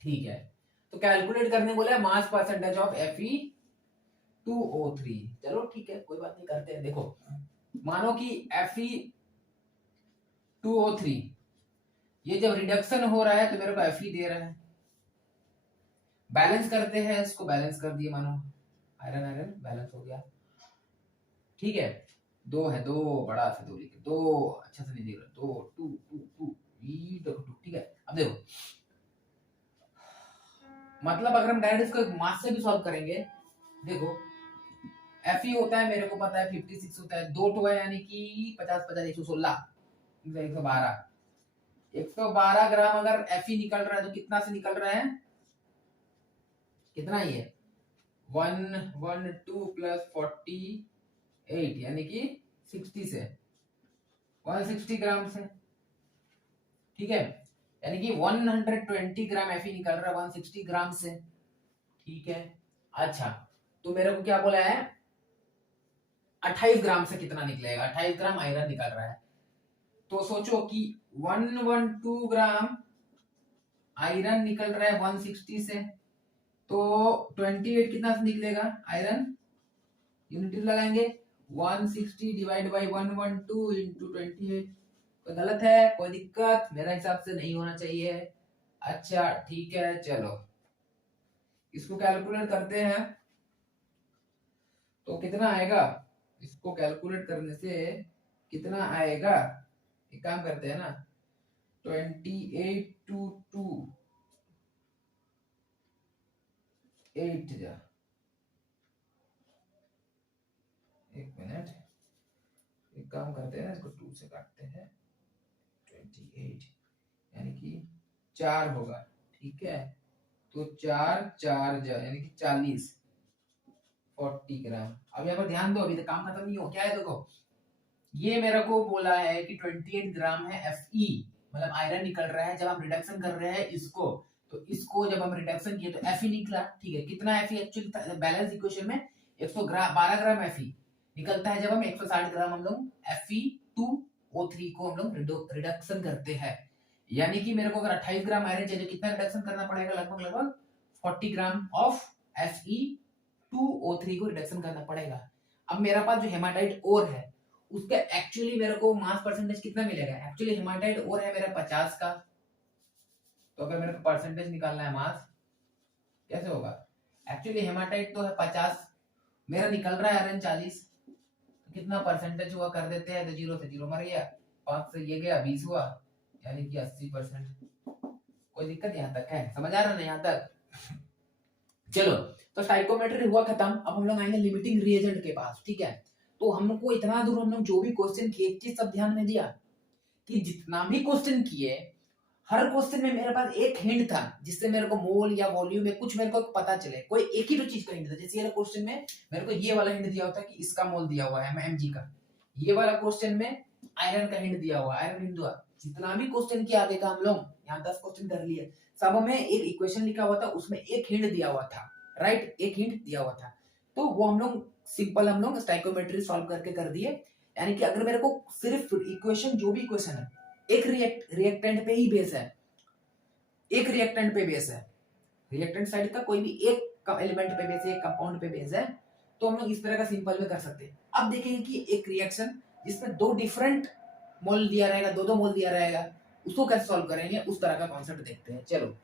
ठीक है। तो कैलकुलेट करने बोला मास परसेंटेज ऑफ Fe2O3। चलो ठीक है, कोई बात नहीं, करते हैं। देखो मानो कि Fe2O3 ये जब रिडक्शन हो रहा है तो मेरे को Fe दे रहा है, बैलेंस करते हैं इसको, बैलेंस कर दिए, मानो आयरन आयरन बैलेंस हो गया, ठीक है। दो है, दो बड़ा सा दो लिखे, दो अच्छा से नहीं दिख रहा, दो टू टू टू टू, ठीक है। अब देखो मतलब अगर हम डायरेक्ट इसको मास से भी सॉल्व करेंगे, देखो Fe होता है मेरे को पता है 56 होता है, दो टू है यानी कि 50 50 116 112 112 ग्राम अगर Fe निकल रहा है तो कितना से निकल रहा है, कितना ही है 112 प्लस 48 यानी कि 60 से 160 ग्राम से, ठीक है। यानी कि 120 ग्राम Fe निकल रहा है 160 ग्राम से, ठीक है। अच्छा तो मेरे को क्या बोला है 28 ग्राम से कितना निकलेगा, 28 ग्राम आयरन निकल रहा है। तो सोचो कि 112 ग्राम आयरन निकल रहा है 160 से, तो 28 कितना से निकलेगा आयरन, यूनिट लगाएंगे 160 डिवाइड बाई 112 इंटू 28। कोई गलत है, कोई दिक्कत, मेरा हिसाब से नहीं होना चाहिए। अच्छा ठीक है, चलो इसको कैलकुलेट करते हैं तो कितना आएगा, इसको कैलकुलेट करने से कितना आएगा, एक काम करते हैं ना 28 टू 2 8 जा, एक मिनट, एक काम करते हैं इसको 2 से काटते हैं 28 यानी कि 4 होगा, ठीक है। तो 4 4 जा यानी कि 40 40 ग्राम। अब यहाँ पर ध्यान दो, अभी तक काम खत्म नहीं हो, क्या है देखो ये मेरे को बोला है कि 28 ग्राम है Fe, मतलब आयरन निकल रहा है जब हम रिडक्शन कर रहे हैं इसको, तो इसको जब हम रिडक्शन किए तो Fe निकला, ठीक है। कितना Fe एक्चुअली बैलेंस इक्वेशन में 112 ग्राम Fe निकलता है जब हम 160 ग्राम हम लोग Fe2O3 को हम लोग रिडक्शन करते हैं। यानी कि मेरे को अगर 28 ग्राम आयरन चाहिए कितना रिडक्शन करना पड़ेगा, लगभग लगभग 40 ग्राम ऑफ Fe2O3 को रिडक्शन करना पड़ेगा। अब मेरा पास जो हेमाटाइट ओर है उसका एक्चुअली मेरे को मास परसेंटेज कितना मिलेगा, एक्चुअली हेमाटाइट ओर है मेरा 50 का, तो अगर मेरे को परसेंटेज निकालना है मास कैसे होगा, एक्चुअली हेमाटाइट तो है 50, मेरा निकल रहा है आयरन 40, तो कितना परसेंटेज हुआ कर देते हैं, तो 0 से 0 मर गया, 5 से ये गया 20 हुआ, यानी कि 80%। कोई दिक्कत यहाँ तक है, समझ आ रहा है ना यहाँ तक। चलो तो स्टाइकोमेट्री हुआ खत्म, अब हम लोग आएंगे लिमिटिंग रिएजेंट के पास, ठीक है। तो हम लोग को इतना दूर हम लोग जो भी क्वेश्चन किए एक चीज सब ध्यान में दिया कि जितना भी क्वेश्चन किए हर क्वेश्चन में मेरे पास एक हिंट था जिससे मेरे को मोल या वॉल्यूम में कुछ मेरे को पता चले, कोई एक ही तो चीज का हिंट था। जैसे ये क्वेश्चन में मेरे को ये वाला हिंट दिया होता कि इसका मोल दिया हुआ है mg का, ये वाला क्वेश्चन में आयरन का हिंट दिया हुआ, आयरन हिंट हुआ। जितना भी क्वेश्चन किया आगे का हम लोग यहाँ 10 क्वेश्चन कर लिए, सब में एक इक्वेशन लिखा हुआ था, उसमें एक हिंट दिया हुआ था, राइट, एक हिंट दिया हुआ था। तो वो हम लोग सिंपल हम लोग स्टाइकोमेट्री सॉल्व करके कर दिए। यानी कि अगर मेरे को सिर्फ इक्वेशन, जो भी इक्वेशन है एक रिएक्टेंट पे ही बेस है, एक रिएक्टेंट पे बेस है, रिएक्टेंट साइड का कोई भी एक एलिमेंट पे बेस है, एक कंपाउंड पे बेस है, तो हम लोग इस तरह का सिंपल में कर सकते हैं। अब देखेंगे कि एक रिएक्शन जिसमें दो डिफरेंट मोल दिया रहेगा, दो मोल दिया रहेगा, उसको कैसे सॉल्व करेंगे, उस तरह का कॉन्सेप्ट देखते हैं। चलो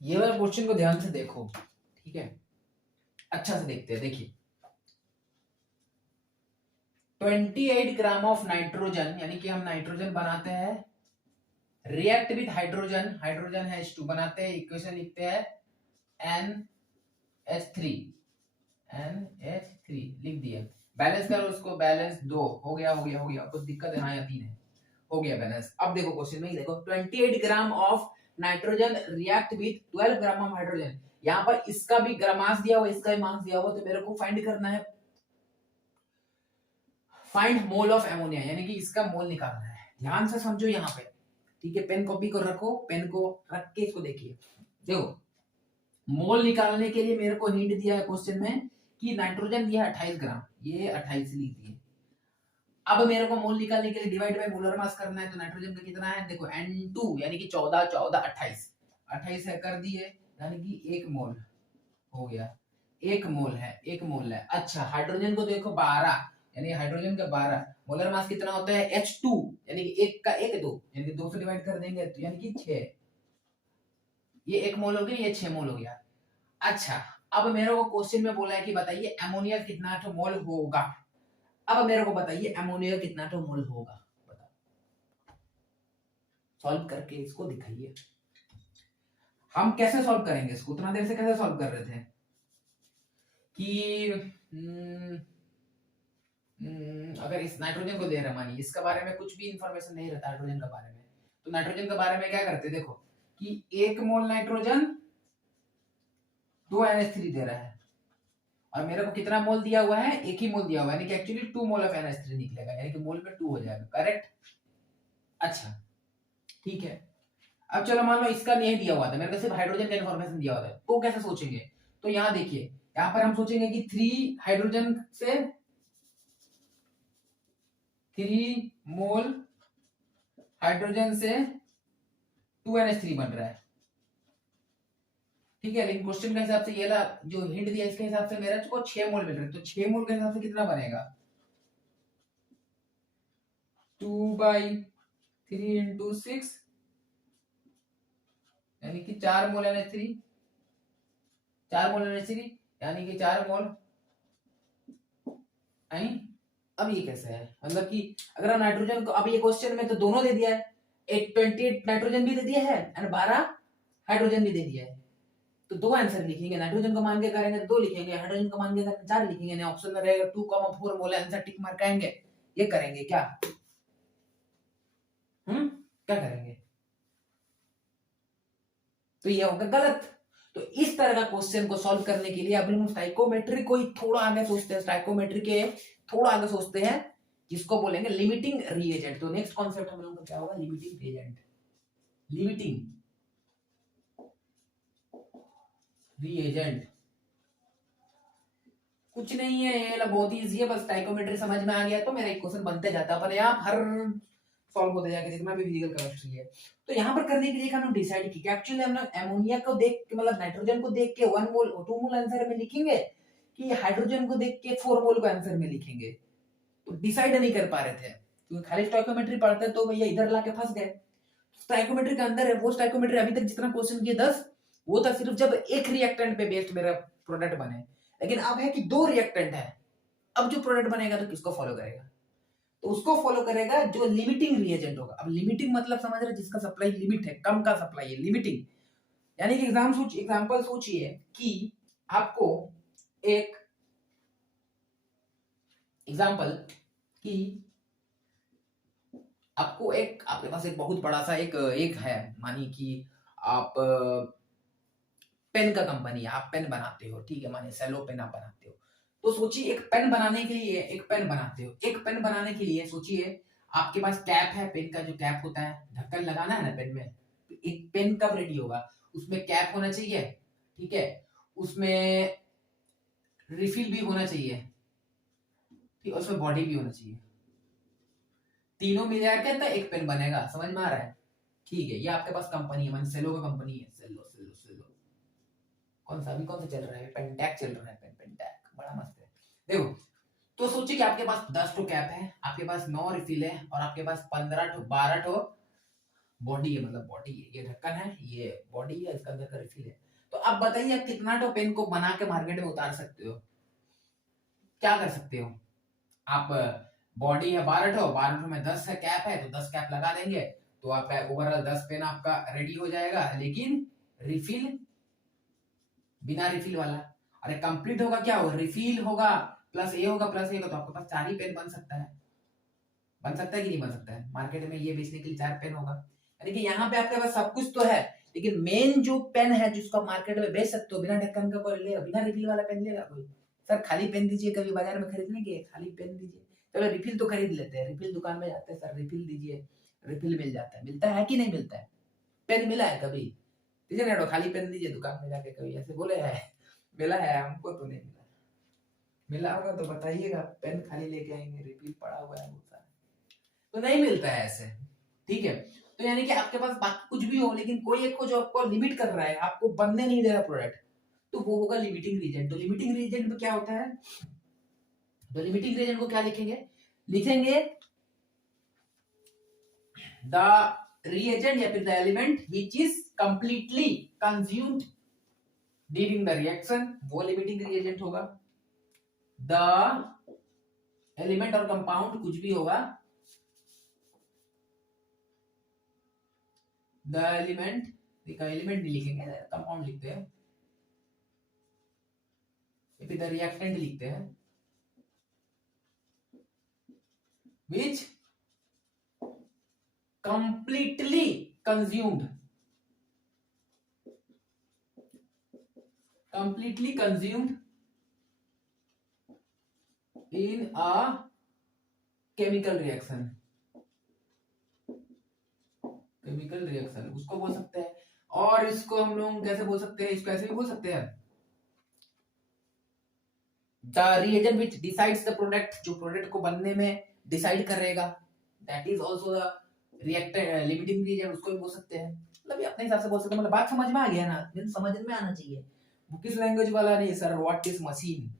ये वाला क्वेश्चन को ध्यान से देखो, ठीक है, अच्छा से देखते हैं। देखिए 28 ग्राम ऑफ नाइट्रोजन, यानी कि हम नाइट्रोजन बनाते हैं, रिएक्ट विद हाइड्रोजन, हाइड्रोजन है H2 बनाते हैं, इक्वेशन लिखते हैं NH3 लिख दिया, बैलेंस करो उसको, बैलेंस 2 हो गया, हो गया, हो गया, कुछ दिक्कत है, हाँ या 3 है, हो गया बैलेंस। अब देखो क्वेश्चन में ही देखो 28 gram of nitrogen react with 12 gram of hydrogen, यहाँ पर इसका भी मास दिया हुआ, इसका भी मास दिया हुआ, तो मेरे को फाइंड करना है, फाइंड मोल ऑफ एमोनिया, यानी कि इसका मोल निकालना है। ध्यान से समझो यहाँ पे, ठीक है, पेन कॉपी को रखो, पेन को रख के इसको देखिए। देखो मोल निकालने के लिए मेरे को हिंट दिया है क्वेश्चन में कि नाइट्रोजन दिया है 28 ग्राम, ये 28 लिख दिए। अब मेरे को मोल निकालने के लिए डिवाइड बाय मोलर मास करना है, तो नाइट्रोजन का कितना है देखो N2 यानी कि 14 14 28 28 है कर दिए, यानी कि 1 मोल हो गया, 1 मोल है, 1 मोल है। अच्छा हाइड्रोजन को देखो 12 यानी हाइड्रोजन का 12 मोलर मास कितना होता है H2 यानी कि 1 का 1 2 यानी कि 2 से डिवाइड कर देंगे तो यानी कि 6, ये 1 मोल हो गया, ये 6 मोल हो गया। अच्छा अब मेरे को क्वेश्चन में बोला है कि बताइए अमोनिया कितना तो मोल होगा। अब मेरे को बताइए अमोनिया कितना तो मोल होगा, बताओ सॉल्व करके इसको दिखाइए। हम कैसे सॉल्व करेंगे इसको, उतना देर से कैसे सॉल्व कर रहे थे कि अगर इस नाइट्रोजन को दे रहा मानिए इसके बारे में कुछ भी इंफॉर्मेशन नहीं रहता हाइड्रोजन के बारे में, तो नाइट्रोजन के बारे में क्या करते देखो कि 1 मोल नाइट्रोजन 2 NH3 दे रहा है और मेरे को कितना मोल दिया हुआ है, 1 ही मोल दिया हुआ है, यानी कि एक्चुअली 2 मोल ऑफ NH3 निकलेगा, यानी कि मोल में 2 हो जाएगा, करेक्ट। अच्छा ठीक है, अब चलो मान लो इसका नहीं दिया हुआ था, मेरे को सिर्फ हाइड्रोजन का इंफॉर्मेशन दिया हुआ था, तो कैसे सोचेंगे, तो यहाँ देखिए यहाँ पर हम सोचेंगे कि 3 हाइड्रोजन से 3 मोल हाइड्रोजन से 2 NH3 बन रहा है, ठीक है। लेकिन क्वेश्चन के हिसाब से ये ला जो हिंट दिया इसके हिसाब से मेरा को 6 मोल मिल रहा है, तो 6 मोल के हिसाब से कितना बनेगा 2/3 into 6 यानी कि 4 मोल NH3, 4 मोल NH3 यानी कि 4 मोल आई। अब ये कैसे है, मतलब कि अगर नाइट्रोजन को, अब ये क्वेश्चन में तो दोनों दे दिया है, 28 नाइट्रोजन भी दे दिया है और 12 हाइड्रोजन भी दे दिया है, तो 2 आंसर लिखेंगे, नाइट्रोजन को मान के करेंगे तो 2 लिखेंगे, हाइड्रोजन को मान के करेंगे 4 लिखेंगे, नहीं ऑप्शन में रहेगा 2,4 मोल आंसर टिक मार करेंगे, ये करेंगे क्या, क्या करेंगे, तो ये होगा गलत। तो इस तरह का क्वेश्चन को सॉल्व करने के लिए अपन स्टाइकोमेट्री को ही थोड़ा आगे सोचते हैं, स्टाइकोमेट्री के थोड़ा आगे सोचते हैं, जिसको बोलेंगे लिमिटिंग रिएजेंट। तो नेक्स्ट कॉन्सेप्ट हम लोगों का क्या होगा, लिमिटिंग रिएजेंट, लिमिटिंग रिएजेंट कुछ नहीं है, ये बहुत ही इजी है, बस स्टाइकोमेट्री समझ में आ गया तो मेरा एक क्वेश्चन बनते जाता है, पर यहाँ हर सॉल्व होते जाएगा जितना भी फिजिकल केमिस्ट्री है। तो यहाँ पर करने के लिए हमने डिसाइड किया एक्चुअली हम लोग अमोनिया को देख के, मतलब नाइट्रोजन को देख के 1 मोल 2 मोल आंसर में लिखेंगे कि हाइड्रोजन को देख के 4 मोल को आंसर में लिखेंगे, तो डिसाइड नहीं कर पा रहे थे क्योंकि खाली स्टाइकोमेट्री पढ़ते तो भैया इधर लाके फंस गए। स्टाइकोमेट्री के अंदर है वो स्टाइकोमेट्री, अभी तक जितना क्वेश्चन किए 10 वो था सिर्फ जब एक रिएक्टेंट पे बेस्ड मेरा प्रोडक्ट बने, लेकिन अब है कि 2 रिएक्टेंट है, अब जो प्रोडक्ट बनेगा तो किसको फॉलो करेगा, तो उसको फॉलो करेगा जो लिमिटिंग रिएजेंट होगा। अब लिमिटिंग मतलब समझ रहे, जिसका सप्लाई लिमिट है, कम का सप्लाई है, लिमिटिंग। यानी कि एग्जांपल सोचिए कि आपको एक एग्जांपल कि आपको एक, आपके पास एक बहुत बड़ा सा एक है, मानिए कि आप पेन का कंपनी है, आप पेन बनाते हो, ठीक है, मानिए सेलो पेन आप बनाते हो, तो सोचिए एक पेन बनाने के लिए, एक पेन बनाते हो, एक पेन बनाने के लिए सोचिए आपके पास कैप है, पेन का जो कैप होता है, ढक्कन लगाना है ना पेन में, तो एक पेन कब रेडी होगा, उसमें कैप होना चाहिए, ठीक है, उसमें रिफिल भी होना चाहिए, ठीक, उसमें बॉडी भी होना चाहिए, तीनों मिल जाकर तो एक पेन बनेगा, समझ में आ रहा है, ठीक है। ये आपके पास कंपनी है, मान सेलो का कंपनी है, सेलो सेलो सेलो, कौन सा अभी कौन सा चल रहा है, पेंटैक चल रहा है, पेंटैक बड़ा मस्त है। देखो तो सोचिए कि आपके पास 10 टो कैप है, आपके पास 9 रिफिल है और आपके पास 15 टो 12 टो बॉडी है, मतलब बॉडी है, ये ढक्कन है, ये बॉडी है, इसका अंदर का रिफिल है। तो अब बताइए आप कितना टो पेन को बना के मार्केट में उतार सकते हो, क्या कर सकते हो आप, बॉडी है 12 टो, 12 टो में 10 है कैप है, तो 10 कैप लगा देंगे, तो आपका ओवरऑल 10 पेन आपका रेडी हो जाएगा, लेकिन रिफिल बिना रिफिल वाला। अरे कंप्लीट होगा क्या होगा, रिफिल होगा प्लस ए होगा प्लस ए होगा, तो आपके पास 4 ही पेन बन सकता है, बन सकता है कि नहीं बन सकता है, मार्केट में ये बेचने के लिए 4 पेन होगा, यानी कि यहाँ पे आपके पास सब कुछ तो है, लेकिन मेन जो पेन है जिसको आप मार्केट में बेच सकते हो बिना ढक्कन का, कोई लेगा, बिना रिफिल वाला पेन लेगा कोई, सर खाली पेन दीजिए, कभी बाजार में खरीदने के खाली पेन दीजिए, चलो रिफिल तो खरीद लेते हैं, रिफिल दुकान में जाते हैं, सर रिफिल दीजिए, रिफिल मिल जाता है, मिलता है कि नहीं मिलता है, पेन मिला है कभी, दीजिए ना, खाली पेन दीजिए, दुकान में जाके कभी ऐसे बोले है, मिला है हमको तो नहीं मिला, मिला होगा तो बताइएगा, पेन खाली लेके आएंगे, रिफिल पड़ा हुआ है बहुत सारा, तो नहीं मिलता है ऐसे, ठीक है। तो यानी कि आपके पास बाकी कुछ भी हो, लेकिन कोई एक को जो आपको लिमिट कर रहा है, आपको बनने नहीं दे रहा प्रोडक्ट, तो वो होगा लिमिटिंग रीजन। तो लिमिटिंग रीजन में क्या होता है, तो लिमिटिंग रीजन को क्या लिखेंगे, लिखेंगे द reagent या फिर the element which is completely consumed during the reaction, वो limiting reagent होगा। the element और compound कुछ भी होगा, the element, देखा element नहीं लिखेंगे, compound लिखते हैं, या फिर the reactant लिखते हैं, which completely consumed, completely consumed in a chemical reaction, chemical reaction उसको बोल सकते हैं। और इसको हम लोग कैसे बोल सकते हैं, इसको ऐसे भी बोल सकते हैं, the reagent which decides the product, जो प्रोडक्ट को बनने में डिसाइड करेगा, that is also the reactant limiting reagent, उसको भी बोल सकते हैं। मतलब ये अपने हिसाब से बोल सकते हैं, मतलब बात समझ में आ गया ना, मींस समझ में आना चाहिए, वो किस लैंग्वेज वाला नहीं sir, what is machine,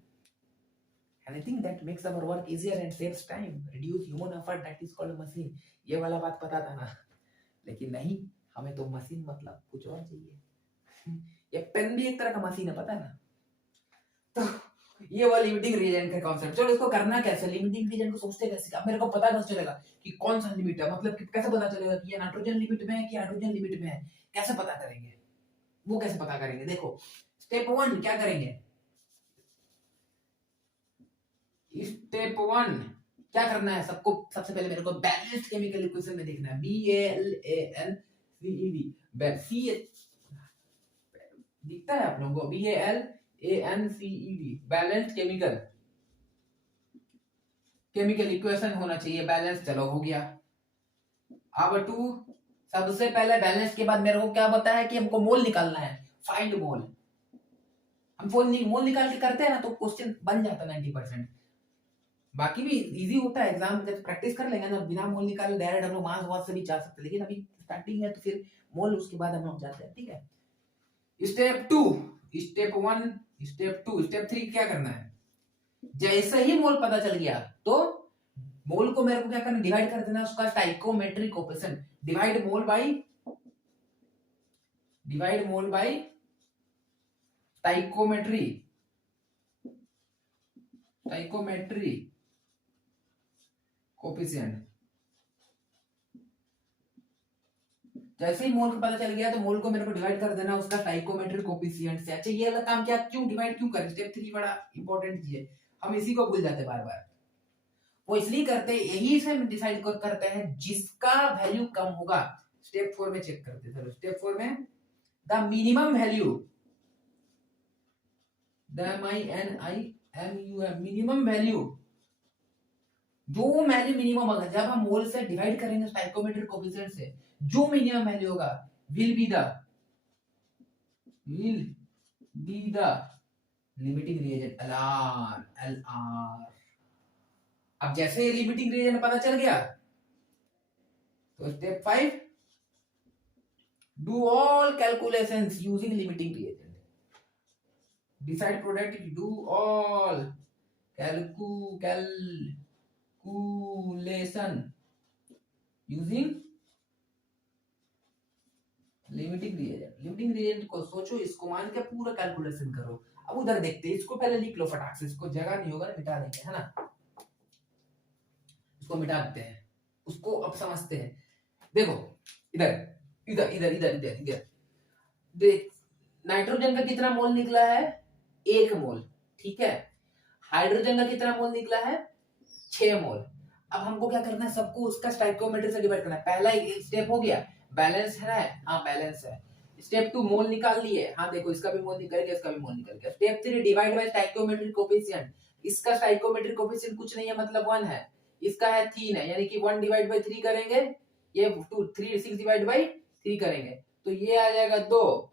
anything that makes our work easier and saves time, reduce human effort, that is called machine, ये वाला बात पता था ना, लेकिन नहीं, हमें तो मशीन मतलब कुछ और चाहिए। ये पेन भी एक तरह का मशीन है, पता है ना। तो ये वाला लिमिटिंग रीजन का कॉन्सेप्ट, चलो इसको करना कैसे, लिमिटिंग रीजन को सोचते कैसे, अब मेरे को पता कैसे चलेगा कि कौन सा लिमिट है, मतलब कि कैसे पता चलेगा कि ये नाइट्रोजन लिमिट में है कि हाइड्रोजन लिमिट में है, कैसे पता करेंगे, वो कैसे पता करेंगे, देखो स्टेप 1 क्या करेंगे, स्टेप 1 क्या करना है सबको, सबसे पहले मेरे को बैलेंस्ड केमिकल इक्वेशन में देखना है, BALANCED, सी दिखता है आप लोगों को, BALANCED, बैलेंस्ड केमिकल इक्वेशन होना चाहिए, बैलेंस, चलो हो गया। अब 2, सबसे पहले बैलेंस के बाद मेरे को क्या पता है कि हमको मोल निकालना है, फाइंड मोल, हम मोल निकाल के करते हैं ना तो क्वेश्चन बन जाता है 90%, बाकी भी इजी होता है, एग्जाम में जब प्रैक्टिस कर लेंगे ना, बिना मोल निकाले डायरेक्ट हम लोग मास वास से भी जा सकते हैं, लेकिन अभी स्टार्टिंग है तो फिर मोल, उसके बाद हम लोग जाते हैं, ठीक है। स्टेप 2, स्टेप 1, स्टेप 2, स्टेप 3 क्या करना है, जैसे ही मोल पता चल गया तो मोल को मेरे को क्या करना, डिवाइड कर देना उसका स्टाइकोमेट्रिक कोएफिशिएंट, डिवाइड मोल बाय स्टाइकोमेट्री कोएफिशिएंट। जैसे ही मोल को पता चल गया तो मोल को मेरे को डिवाइड कर देना उसका स्टाइकोमेट्रिक कोएफिशिएंट से। अच्छा ये वाला काम क्या, क्यों डिवाइड क्यों करें, स्टेप 3 बड़ा इंपॉर्टेंट चीज है, हम इसी को भूल जाते बार बार, वो इसलिए करते, यही से हम डिसाइड करते हैं जिसका वैल्यू कम होगा। स्टेप 4 में चेक करते हैं, स्टेप 4 में the minimum value, minimum value, जो वैल्यू मिनिमम होगा, जब हम मोल से डिवाइड करेंगे स्टाइकोमेट्रिक कोएफिशिएंट से, जो मिनिमम वैल्यू होगा will be the limiting reagent, LR। अब जैसे लिमिटिंग रिएजेंट पता चल गया तो step 5, do all calculations using limiting reagent, decide product, do all calculation using limiting reagent. Limiting reagent को सोचो, इसको मान के पूरा कैलकुलेशन करो। अब उधर देखते हैं, इसको पहले लिख लो फटाक से, इसको जगह नहीं होगा मिटा देंगे, है ना, इसको मिटा देते हैं, उसको अब समझते हैं। देखो इधर इधर इधर इधर इधर इधर देख, नाइट्रोजन का कितना मोल निकला है, 1 मोल, ठीक है। हाइड्रोजन का कितना मोल निकला है, 6 मोल। अब हमको क्या करना है, सबको उसका स्टाइकोमेट्री से डिवाइड करना है। पहला स्टेप हो गया, बैलेंस है, हाँ बैलेंस है। स्टेप 2 मोल निकाल लिए, हाँ देखो इसका भी मोल निकल गया, इसका भी मोल निकल गया। Step 3 divide by stoichiometric coefficient, इसका स्टाइकोमेट्रिक कोएफिशिएंट कुछ नहीं है, मतलब 1 है, इसका है 3 है, यानी कि 1 डिवाइड बाय 3 करेंगे, ये 2 3 6 डिवाइड बाय 3 करेंगे तो ये आ जाएगा 2,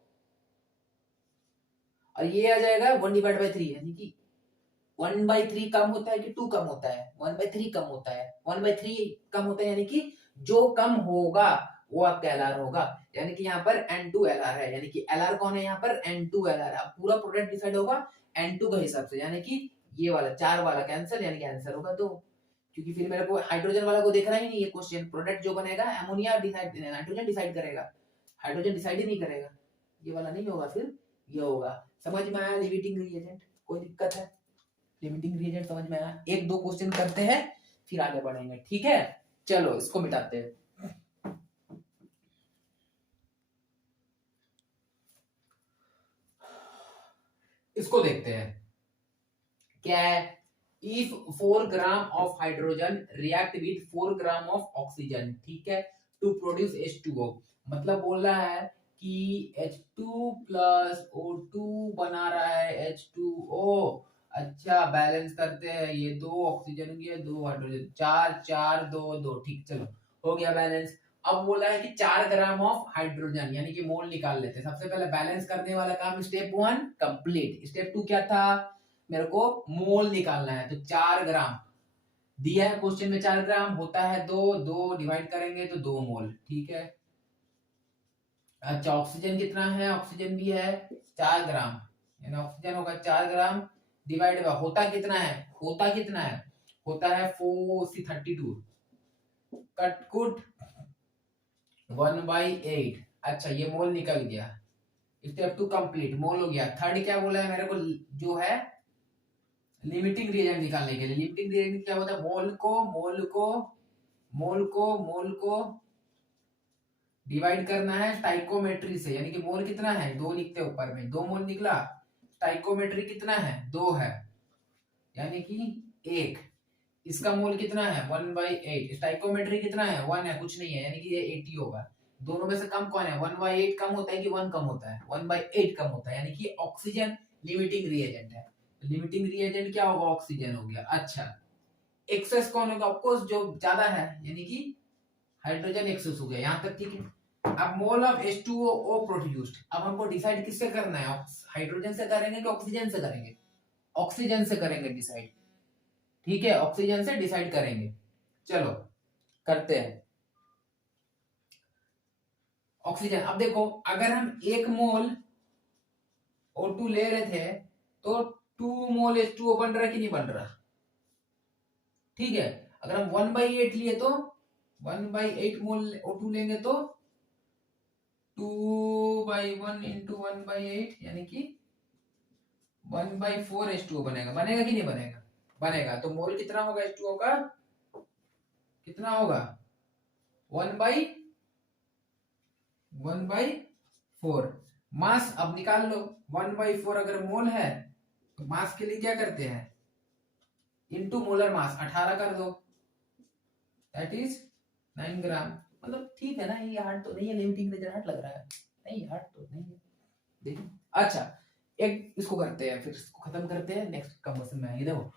और ये आ जाएगा 1/3, यानी कि 1/3 कम होता है कि 2 कम होता है? 1/3 कम होता है। 1/3 कम होता है यानी कि जो कम होगा वो आपका एलआर होगा। यानी कि यहाँ पर N2 एलआर है, यानी कि एलआर कौन है यहाँ पर? N2 LR. अब पूरा प्रोडक्ट डिसाइड होगा N2 के हिसाब से, यानी कि ये वाला 4 वाला कैंसिल, यानी कि आंसर होगा 2। क्योंकि फिर मेरे को हाइड्रोजन वाला को देखना ही नहीं है क्वेश्चन। प्रोडक्ट जो बनेगा अमोनिया डिसाइड, नाइट्रोजन डिसाइड करेगा, हाइड्रोजन डिसाइड ही नहीं करेगा। ये वाला नहीं होगा, फिर ये होगा। समझ में आया लिमिटिंग रिएजेंट? कोई दिक्कत है? लिमिटिंग रिएजेंट समझ में आया? एक दो क्वेश्चन करते हैं फिर आगे बढ़ेंगे, ठीक है? चलो इसको मिटाते हैं। इसको देखते हैं क्या है। If 4 gram of hydrogen react with 4 gram of oxygen, ठीक है, टू प्रोड्यूस H2O। मतलब बोल रहा है कि H2 प्लस O2 बना रहा है H2O। अच्छा बैलेंस करते हैं, ये 2 ऑक्सीजन हो गया, 2 हाइड्रोजन, 4 4 2 2, ठीक, चलो हो गया बैलेंस। अब बोला है कि 4 ग्राम ऑफ हाइड्रोजन, यानी कि मोल निकाल लेते हैं। सबसे पहले बैलेंस करने वाला काम स्टेप 1 कंप्लीट। स्टेप 2 क्या था? मेरे को मोल निकालना है। तो 4 ग्राम दिया है क्वेश्चन में, 4 ग्राम होता है 2 डिवाइड करेंगे तो 2 मोल, ठीक है। अच्छा ऑक्सीजन कितना है? ऑक्सीजन भी है 4 ग्राम, यानी ऑक्सीजन होगा 4 ग्राम डिवाइड बाय होता कितना है? होता कितना है? होता है 4C32 कट कुट 1/8। अच्छा ये मोल निकल गया। स्टेप 2 कंप्लीट, मोल हो गया। थर्ड क्या बोला है मेरे को? जो है लिमिटिंग रिएजेंट निकालने के लिए। लिमिटिंग रिएजेंट क्या होता है? मोल को डिवाइड करना है स्टाइकोमेट्री से, यानी कि मोल कितना है? 2 लिखते हैं ऊपर में, 2 मोल निकला। स्टाइकोमेट्री कितना है? 2 है, यानी कि 1। इसका मोल कितना है? 1/8। स्टाइकोमेट्री कितना है? 1 है, कुछ नहीं है, यानी कि ये 80 होगा। दोनों में से कम कौन है? 1/8 कम होता है कि 1 कम होता है? 1/8 कम होता है, यानी कि ऑक्सीजन लिमिटिंग रिएजेंट है। लिमिटिंग रिएजेंट क्या होगा? ऑक्सीजन हो गया। अच्छा एक्सेस कौन होगा? ऑफकोर्स जो ज्यादा है, यानी कि हाइड्रोजन एक्सेस हो गया, यहां तक ठीक है। अब मोल ऑफ H2O प्रोड्यूस्ड, अब हमको डिसाइड किससे करना है? हाइड्रोजन से करेंगे कि ऑक्सीजन से करेंगे? ऑक्सीजन से करेंगे डिसाइड, ठीक है, ऑक्सीजन से डिसाइड करेंगे। चलो करते हैं ऑक्सीजन। अब देखो अगर हम 1 मोल O2 ले रहे थे तो 2 मोल H2O बन रहा है कि नहीं बन रहा? ठीक है, अगर हम 1/8 लिए तो 1/8 मोल O2 लेंगे तो 2/1 इंटू 1/8, यानी कि 1/4 H2O बनेगा। बनेगा कि नहीं बनेगा? बनेगा। तो मोल कितना होगा H2O का? कितना होगा? 1/4। मास अब निकाल लो। 1/4 अगर मोल है तो मास के लिए क्या करते हैं? इनटू मोलर मास 18 कर दो, दैट इज 9 ग्राम। मतलब ठीक है ना, ये हार्ड तो नहीं है। लिमिटिंग रिएजेंट हार्ड लग रहा है? नहीं हार्ड तो नहीं है, देखिए। अच्छा एक इसको करते हैं, फिर इसको खत्म करते हैं, नेक्स्ट कंबसन में आएंगे। देखो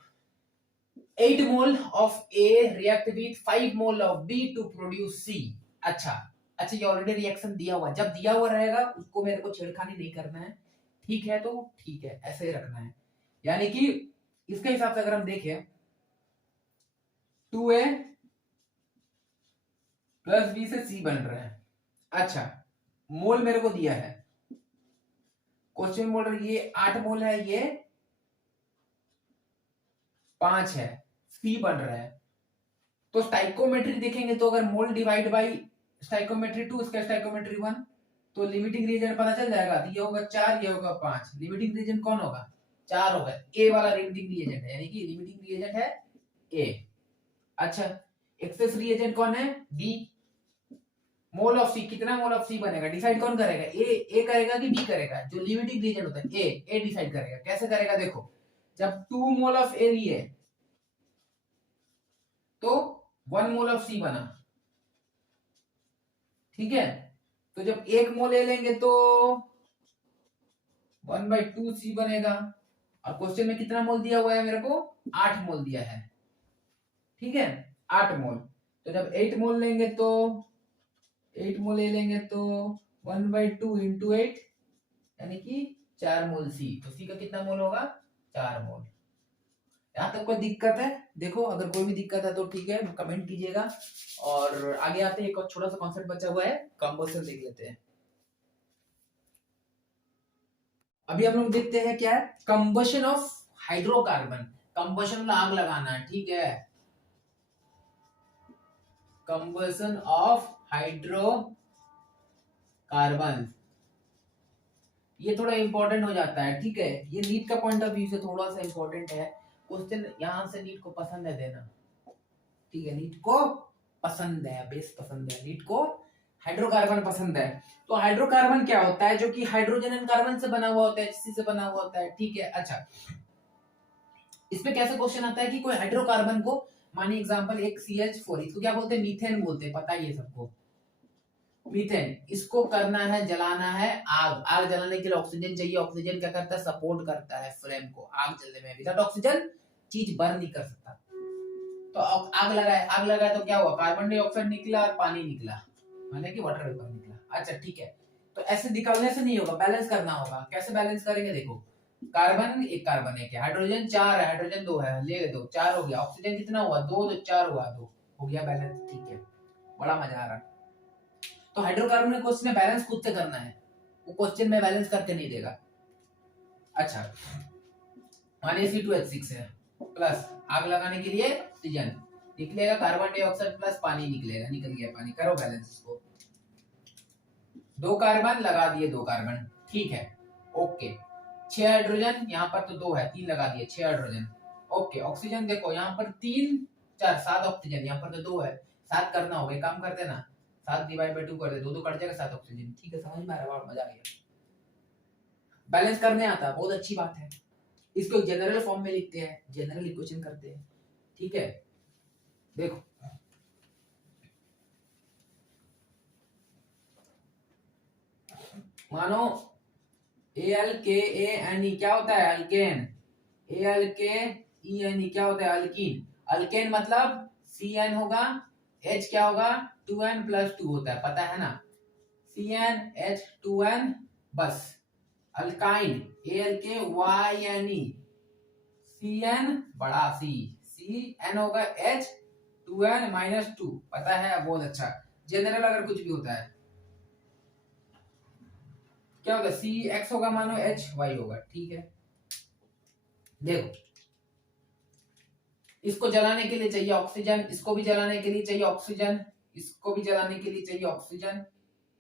8 mole of A react with 5 mole of B to produce C। अच्छा अच्छा ये ऑलरेडी रिएक्शन दिया हुआ है, जब दिया हुआ रहेगा उसको मेरे को छेड़खानी नहीं करना है, ठीक है? तो ठीक है, ऐसे ही रखना है। यानी कि इसके हिसाब से अगर हम देखें 2A प्लस B से C बन रहा है। अच्छा मोल मेरे को दिया है, क्वेश्चन बोल रहा है ये 8 मोल है, ये 5 है, C बन रहा है। तो स्टाइकोमेट्री देखेंगे तो अगर मोल डिवाइड बाई स्टाइकोमेट्री 2, इसका स्टाइकोमेट्री 1, तो लिमिटिंग रीजन पता चल जाएगा। तो ये होगा 4, ये होगा 5। लिमिटिंग रीजन कौन होगा? 4 होगा। ए वाला लिमिटिंग रिएजेंट है, यानी कि लिमिटिंग रिएजेंट है ए। अच्छा एक्सेस रिएजेंट कौन है? बी। मोल ऑफ सी, कितना मोल ऑफ सी बनेगा डिसाइड कौन करेगा? ए करेगा कि बी करेगा? जो लिमिटिंग रिएजेंट होता है ए डिसाइड करेगा। कैसे करेगा? देखो जब 2 मोल ऑफ ए लिए तो 1 मोल ऑफ सी बना, ठीक है। तो जब 1 मोल ए लेंगे तो 1/2 सी बनेगा। और क्वेश्चन में कितना मोल दिया हुआ है मेरे को? 8 मोल दिया है, ठीक है, 8 मोल। तो जब 8 मोल लेंगे तो 8 मोल ले लेंगे तो 1/2 इंटू 8, यानी कि 4 मोल सी, तो सी का कितना मोल होगा 4 मोल। यहाँ तक कोई दिक्कत है? देखो अगर कोई भी दिक्कत है तो ठीक है कमेंट कीजिएगा। और आगे आते हैं, एक और छोटा सा कॉन्सेप्ट बचा हुआ है, कंबशन देख लेते हैं। अभी हम लोग देखते हैं क्या है, कंबशन ऑफ हाइड्रोकार्बन। कंबशन आग लगाना है, ठीक है। कंबशन ऑफ हाइड्रोकार्बन, ये थोड़ा इंपॉर्टेंट हो जाता है, ठीक है। ये नीट का पॉइंट ऑफ व्यू से थोड़ा सा इंपॉर्टेंट है क्वेश्चन, यहां से नीट को पसंद है देना, ठीक है। नीट को पसंद है, बेस पसंद है नीट को, हाइड्रोकार्बन पसंद है। तो हाइड्रोकार्बन क्या होता है, जो कि हाइड्रोजन एंड कार्बन से बना हुआ होता है, HC से बना हुआ होता है, ठीक है। अच्छा, इसमें कैसे क्वेश्चन आता है कि कोई हाइड्रोकार्बन को, मानिए एग्जांपल एक CH4, इसको क्या बोलते हैं, मीथेन बोलते हैं, पता है ये सबको, मीथेन। इसको करना है, जलाना है, आग। आग जलाने के लिए ऑक्सीजन चाहिए, ऑक्सीजन क्या करता है, सपोर्ट करता है फ्लेम को आग जलने में, विदाउट ऑक्सीजन चीज बर्न नहीं कर सकता। तो आग लगाए, आग लगाए तो क्या हुआ, कार्बन डाइऑक्साइड निकला और पानी निकला, माने कि वाटर वेपर निकला। अच्छा ठीक है, तो ऐसे निकालने से नहीं होगा, बैलेंस करना होगा। कैसे बैलेंस करेंगे, देखो कार्बन एक है, हाइड्रोजन 4 है, हाइड्रोजन 2 है, ले दो 4 हो गया, ऑक्सीजन कितना हुआ 2, तो 4 हुआ 2, हो गया बैलेंस, ठीक है। बड़ा मजा आ रहा है। तो हाइड्रोकार्बन को उसमें बैलेंस खुद से करना है, वो क्वेश्चन में बैलेंस करके नहीं देगा। अच्छा, मानिए C2H6 है, प्लस आग लगाने के लिए ऑक्सीजन निकलेगा, कार्बन डाइऑक्साइड प्लस पानी निकलेगा, निकल गया पानी, करो बैलेंस इसको। 2 कार्बन लगा दिए, 2 कार्बन, ठीक है, ओके। 6 हाइड्रोजन, यहाँ पर तो 2 है, 3 लगा दिए, 6 हाइड्रोजन, ओके। ऑक्सीजन देखो यहाँ पर 3 4 7 ऑक्सीजन, यहाँ पर तो 2 है, 7 करना होगा, एक काम करते ना, 7 डिवाइड बाय 2 कर दे, 2 कट जाएगा, 7 ऑक्सीजन, ठीक है। समझ में आ रहा है, मजा आ गया, बैलेंस करने आता है, बहुत अच्छी बात है। इसको जनरल फॉर्म में लिखते हैं, जनरल इक्वेशन करते हैं, ठीक है। देखो मानो ALKANE क्या होता है, अल्केन। ALKENE क्या होता है, अल्कीन। अल्केन मतलब CN होगा, H क्या होगा 2N + 2 होता है, पता है ना, CnH2n, बस। अल्काइन ALKYNE, CN बड़ा C, CN होगा H2n - 2, पता है, बहुत अच्छा। जनरल अगर कुछ भी होता है क्या होगा, CX होगा, मानो HY होगा, ठीक है। देखो इसको जलाने के लिए चाहिए ऑक्सीजन, इसको भी जलाने के लिए चाहिए ऑक्सीजन, इसको भी जलाने के लिए चाहिए ऑक्सीजन,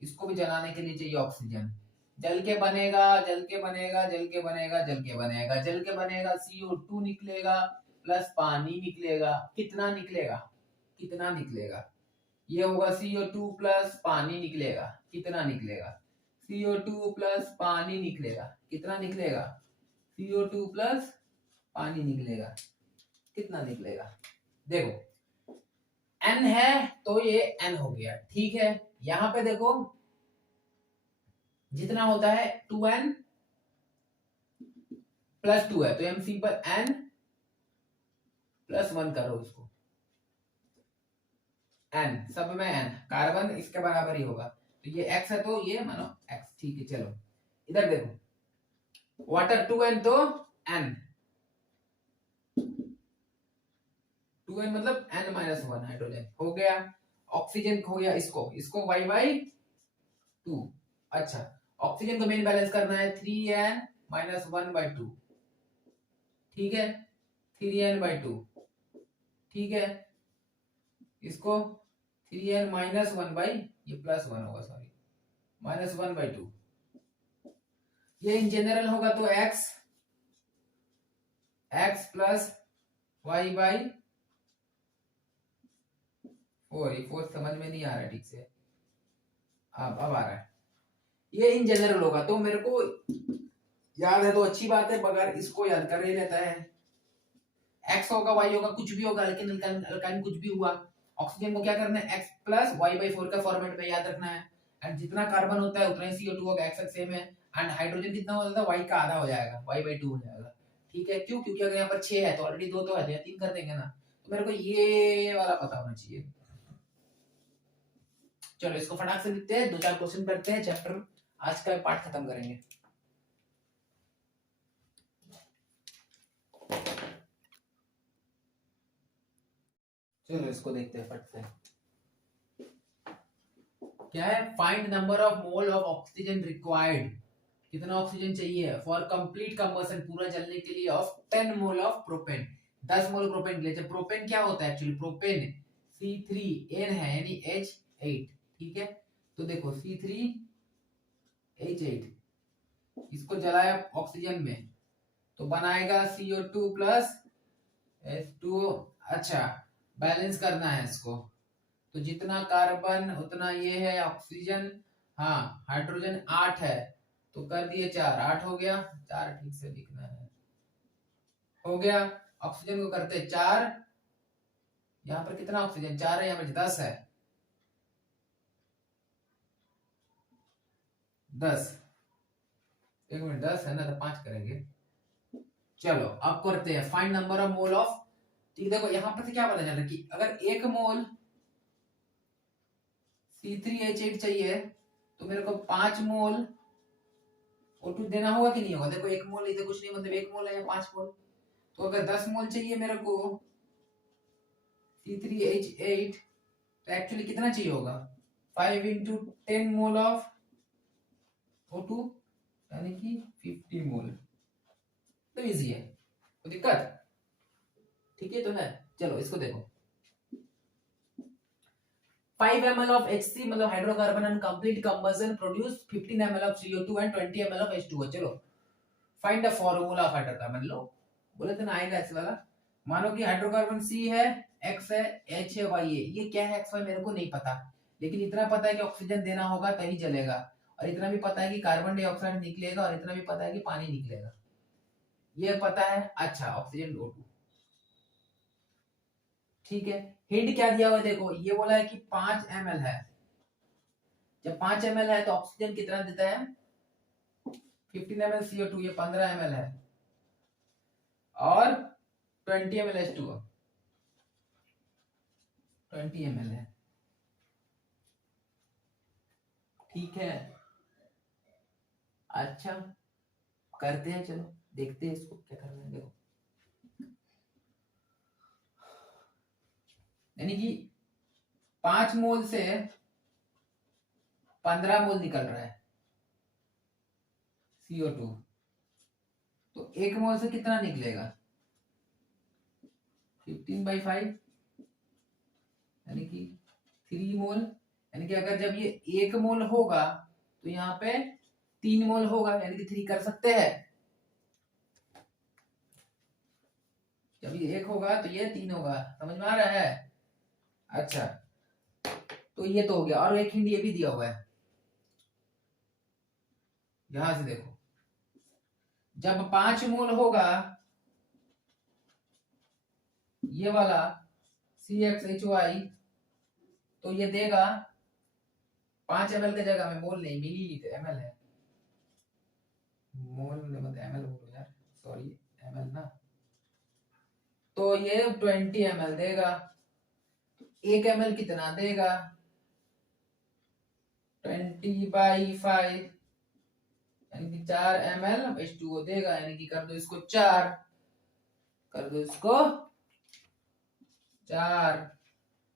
इसको भी जलाने के लिए चाहिए ऑक्सीजन। जल के बनेगा, जल के बनेगा, जल के बनेगा, जल के बनेगा, जल के बनेगा, CO2 निकलेगा प्लस पानी निकलेगा, कितना निकलेगा, कितना निकलेगा, ये होगा CO2 प्लस पानी निकलेगा, कितना निकलेगा, CO2 प्लस पानी निकलेगा, कितना निकलेगा, CO2 प्लस पानी निकलेगा, कितना निकलेगा। देखो N है तो ये N हो गया, ठीक है। यहां पे देखो जितना होता है 2N + 2 है, तो हम सिंपल N + 1 करो इसको, N सब में N, कार्बन इसके बराबर ही होगा, तो ये X है तो ये मानो X, ठीक है। चलो इधर देखो, वाटर 2N तो N, 2N मतलब N - 1 हाइड्रोजन हो गया, ऑक्सीजन हो गया, इसको इसको Y/2। अच्छा, ऑक्सीजन को मेन बैलेंस करना है, 3N - 1/2, ठीक है, 3N/2, ठीक है। इसको 3N - 1 ये +1 होगा, सॉरी, -1/2, ये इन जनरल होगा तो X + Y/4, ये 4 समझ में नहीं आ रहा ठीक से, अब आ रहा है, ये इन जनरल होगा, तो मेरे को याद है तो अच्छी बात है, मगर इसको याद कर ही लेता है। X होगा, Y होगा, कुछ भी होगा, लेकिन अल्काइन कुछ भी हुआ, ऑक्सीजन को क्या करना है, X + Y/4 का फॉर्मेट में याद रखना है, एंड जितना कार्बन होता है उतना ही CO2 होगा, X सेम है, एंड हाइड्रोजन कितना होता है, Y का आधा हो जाएगा, Y/2 हो जाएगा, ठीक है। क्यों, क्योंकि अगर यहाँ पर 6 है तो ऑलरेडी 2 तो है, 3 कर देंगे ना, तो मेरे को ये वाला पता होना चाहिए। चलो इसको फटाक से लिखते हैं, 2 4 क्वेश्चन करते हैं, चैप्टर आज का पार्ट खत्म करेंगे। चलो इसको देखते हैं फट से। क्या है? Find number of mole of oxygen required, कितना ऑक्सीजन चाहिए फॉर कंप्लीट कंबशन, पूरा जलने के लिए, of 10 mole of propane, 10 mole propane के लिए। प्रोपेन क्या होता है एक्चुअली? प्रोपेन C3N है यानी H8, ठीक है। तो देखो C3H8, इसको जलाया ऑक्सीजन में तो बनाएगा CO2 प्लस H2O। अच्छा, बैलेंस करना है इसको, तो जितना कार्बन उतना ये है ऑक्सीजन। हाँ, हाइड्रोजन 8 है तो कर दिए 4, 8 हो गया। 4 ठीक से लिखना है, हो गया। ऑक्सीजन को करते 4, यहाँ पर कितना ऑक्सीजन? 4 है, यहाँ पर 10 है, 10, एक मिनट, 10 है ना तो 5 करेंगे। चलो अब करते हैं find number of mole of, ठीक। देखो यहाँ पर से क्या पता चल रहा है कि अगर 1 मोल C3H8 चाहिए तो मेरे को 5 मोल O2 देना होगा कि नहीं होगा? देखो 1 मोल इधर कुछ नहीं, मतलब 1 मोल है या 5 मोल। तो अगर 10 मोल चाहिए मेरे को C3H8 तो एक्चुअली कितना चाहिए होगा? 5 into 10 मोल ऑफ O2 यानी कि 50 मोल। तो इजी है, कोई दिक्कत? ठीक है तो है। चलो इसको देखो, 5 ml of HC मतलब hydrocarbon and complete combustion produce 15 ml of CO2 and 20 ml of H2O। चलो find the formula of hydrocarbon. लो बोले थे ना आएगा ऐसे वाला। मानो कि हाइड्रोकार्बन C है, X है, H है, Y है। ये क्या है X Y मेरे को नहीं पता, लेकिन इतना पता है कि ऑक्सीजन देना होगा तभी जलेगा, और इतना भी पता है कि कार्बन डाइऑक्साइड निकलेगा, और इतना भी पता है कि पानी निकलेगा, ये पता है। अच्छा, ऑक्सीजन O2, ठीक है। हिंट क्या दिया हुआ देखो, ये बोला है कि 5 ml है। जब 5 ml है तो ऑक्सीजन कितना देता है? 15 ml CO2, ये 15 ml है, और 20 ml H2O, 20 ml है, ठीक है। अच्छा करते हैं, चलो देखते हैं इसको क्या करना है। देखो यानी कि 5 मोल से 15 मोल निकल रहा है CO2, तो 1 मोल से कितना निकलेगा? 15/5 यानी कि 3 मोल। यानी कि अगर जब ये 1 मोल होगा तो यहाँ पे 3 मोल होगा, यानी कि 3 कर सकते हैं। जब ये 1 होगा तो ये 3 होगा, समझ में आ रहा है? अच्छा, तो ये तो हो गया। और एक हिंट ये भी दिया हुआ है, यहां से देखो, जब 5 मोल होगा ये वाला CXHY तो ये देगा 5 ml की जगह में, मोल नहीं मिलीलीटर, ml है, मोल मतलब ml बोलो यार, सॉरी ml ना, तो ये 20 ml देगा। 1 ml कितना देगा? 20/5 यानी कि 4 ml H2O देगा, यानी कि कर दो इसको 4, कर दो इसको 4,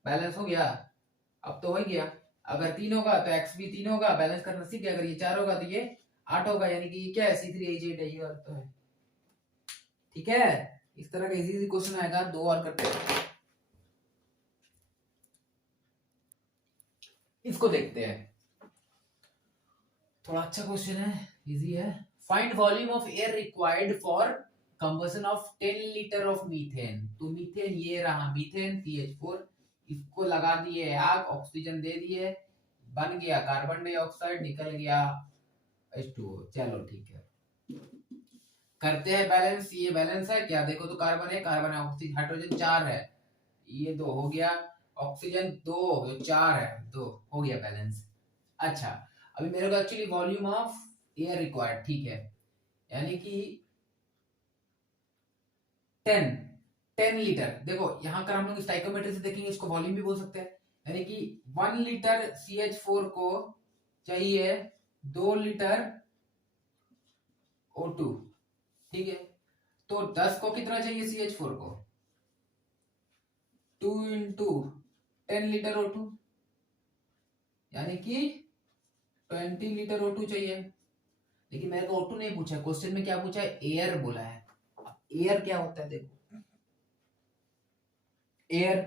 बैलेंस हो गया। अब तो हो गया, अगर 3 होगा तो X भी 3 होगा, बैलेंस करना सीख गया। अगर ये 4 होगा तो ये 8 होगा, यानी कि ये क्या है? C3H8 है, ये वाला तो है, ठीक है। इस तरह का इजी क्वेश्चन आएगा। 2 और करते हैं, इसको देखते हैं, थोड़ा अच्छा क्वेश्चन है, इजी है। Find volume of air required for combustion of 10 litre of methane. तो मीथेन ये रहा, मीथेन CH4, इसको लगा दिए आग, ऑक्सीजन दे दिए, बन गया कार्बन डाइऑक्साइड, निकल गया H2O। चलो ठीक है, करते हैं बैलेंस। ये बैलेंस है क्या? देखो तो कार्बन है, कार्बन है, ऑक्सीजन, हाइड्रोजन 4 है, ये 2 हो गया, ऑक्सीजन 2 4 है, 2 हो गया बैलेंस। अच्छा, अभी मेरे को actually volume of air required, ठीक है, यानी कि 10 लीटर। देखो यहाँ कर हम लोग स्टाइकोमेट्री से देखेंगे, इसको वॉल्यूम भी बोल सकते हैं, यानी कि 1 लीटर CH4 को चाहिए 2 लीटर O2, ठीक है। तो 10 को कितना चाहिए CH4 को? 2 इंटू 10 लीटर O2, यानी कि 20 लीटर O2 चाहिए। लेकिन मेरे को O2 नहीं पूछा, क्वेश्चन में क्या पूछा है, एयर बोला है। एयर क्या होता है, देखो एयर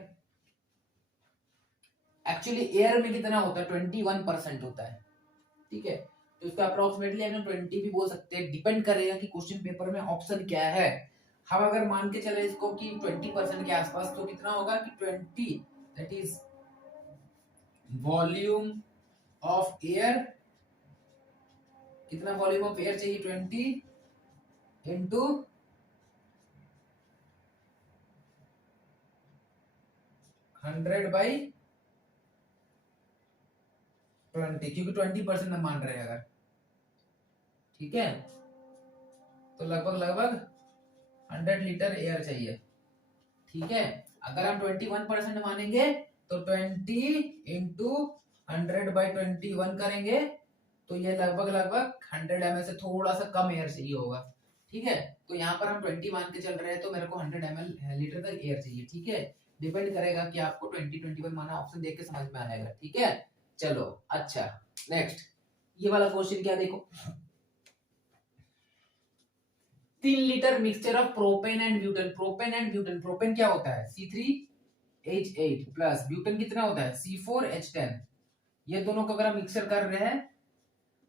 एक्चुअली एयर में कितना होता है, 21% होता है, ठीक है। तो इसका अप्रोक्सीमेटली हम 20 भी बोल सकते हैं, डिपेंड करेगा कि क्वेश्चन पेपर में ऑप्शन क्या है। हम अगर मान के चले इसको कि 20% के आसपास, तो कितना होगा कि 20, that is volume of air, कितना वॉल्यूम ऑफ एयर चाहिए, 20 इंटू 100/20, क्योंकि 20% हम मान रहे हैं अगर, ठीक है। तो लगभग लगभग 100 लीटर एयर चाहिए, ठीक है। अगर हम 21% मानेंगे तो 20 इंटू 100/21 करेंगे, तो ये लगभग लगभग 100 ml से थोड़ा सा कम एयर चाहिए होगा, ठीक है। तो यहाँ पर हम 20 मान के चल रहे हैं, तो मेरे को 100 लीटर तक एयर चाहिए, ठीक है। डिपेंड करेगा कि आपको 20-21 माना, ऑप्शन देख के समझ में आएगा, ठीक है। चलो अच्छा, नेक्स्ट ये वाला क्वेश्चन क्या, देखो 3 litre mixture of propane and butane, propane and butane, propane क्या होता है C3H8 प्लस ब्यूटेन कितना होता है C4H10, ये दोनों को अगर हम मिक्सर कर रहे हैं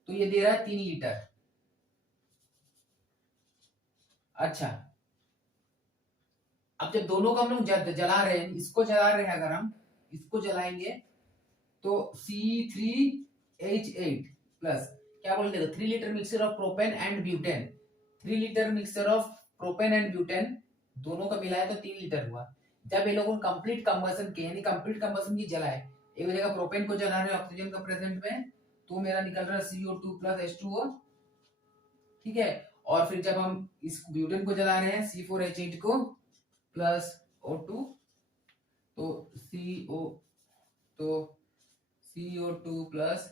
तो ये दे रहा है 3 लीटर। अच्छा, अब जब दोनों को हम लोग जला रहे हैं, इसको जला रहे हैं, अगर हम इसको जलाएंगे तो C3H8 प्लस क्या बोल देगा, 3 litre mixture of propane and butane, 3 litre mixture of propane and butane दोनों का मिलाया तो 3 लीटर हुआ। जब ये लोगों कंप्लीट कंबसन के, यानी कंप्लीट कंबसन की जलाए, एक जगह प्रोपेन को जला रहे हैं ऑक्सीजन का प्रेजेंट में, तो मेरा निकल रहा है CO2 प्लस H2O, ठीक है। और फिर जब हम इस ब्यूटेन को जला रहे हैं C4H8 को प्लस O2, तो CO2 प्लस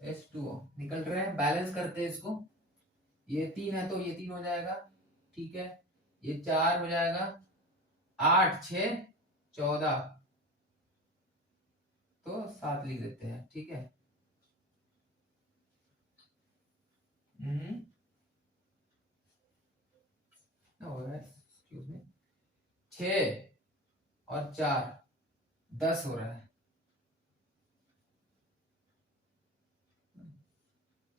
H2O निकल रहे हैं। बैलेंस करते हैं इसको, ये 3 है तो ये 3 हो जाएगा, ठीक है। ये 4 हो जाएगा, 8 6 14, तो 7 लिख देते हैं, ठीक है। हो रहा है, एक्सक्यूज मी, 6 और 4 10 हो रहा है,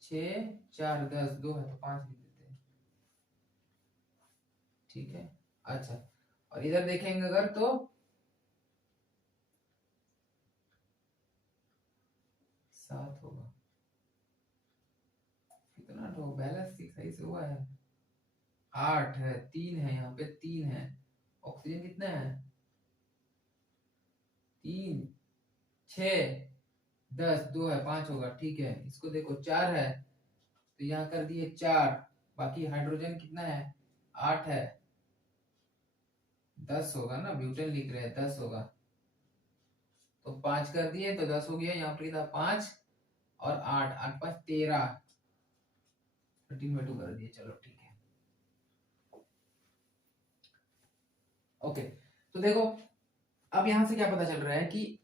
6 4 10, 2 है तो 5 लिख देते हैं, ठीक है। अच्छा, और इधर देखेंगे अगर तो 7 होगा, कितना तो बैलेंस सही से हुआ है, 8 है, 3 है, यहाँ पे 3 है, ऑक्सीजन कितना है 3 6 10, 2 है 5 होगा, ठीक है। इसको देखो 4 है तो यहाँ कर दिए 4, बाकी हाइड्रोजन कितना है 8 है, 10 होगा ना, ब्यूटेन लिख रहे हैं 10 होगा, तो 5 कर दिए तो 10 हो गया। यहाँ पर था 5 और 8, 8 5 13, 13/2 कर दिए, चलो ठीक है। ओके, तो देखो अब यहां से क्या पता चल रहा है कि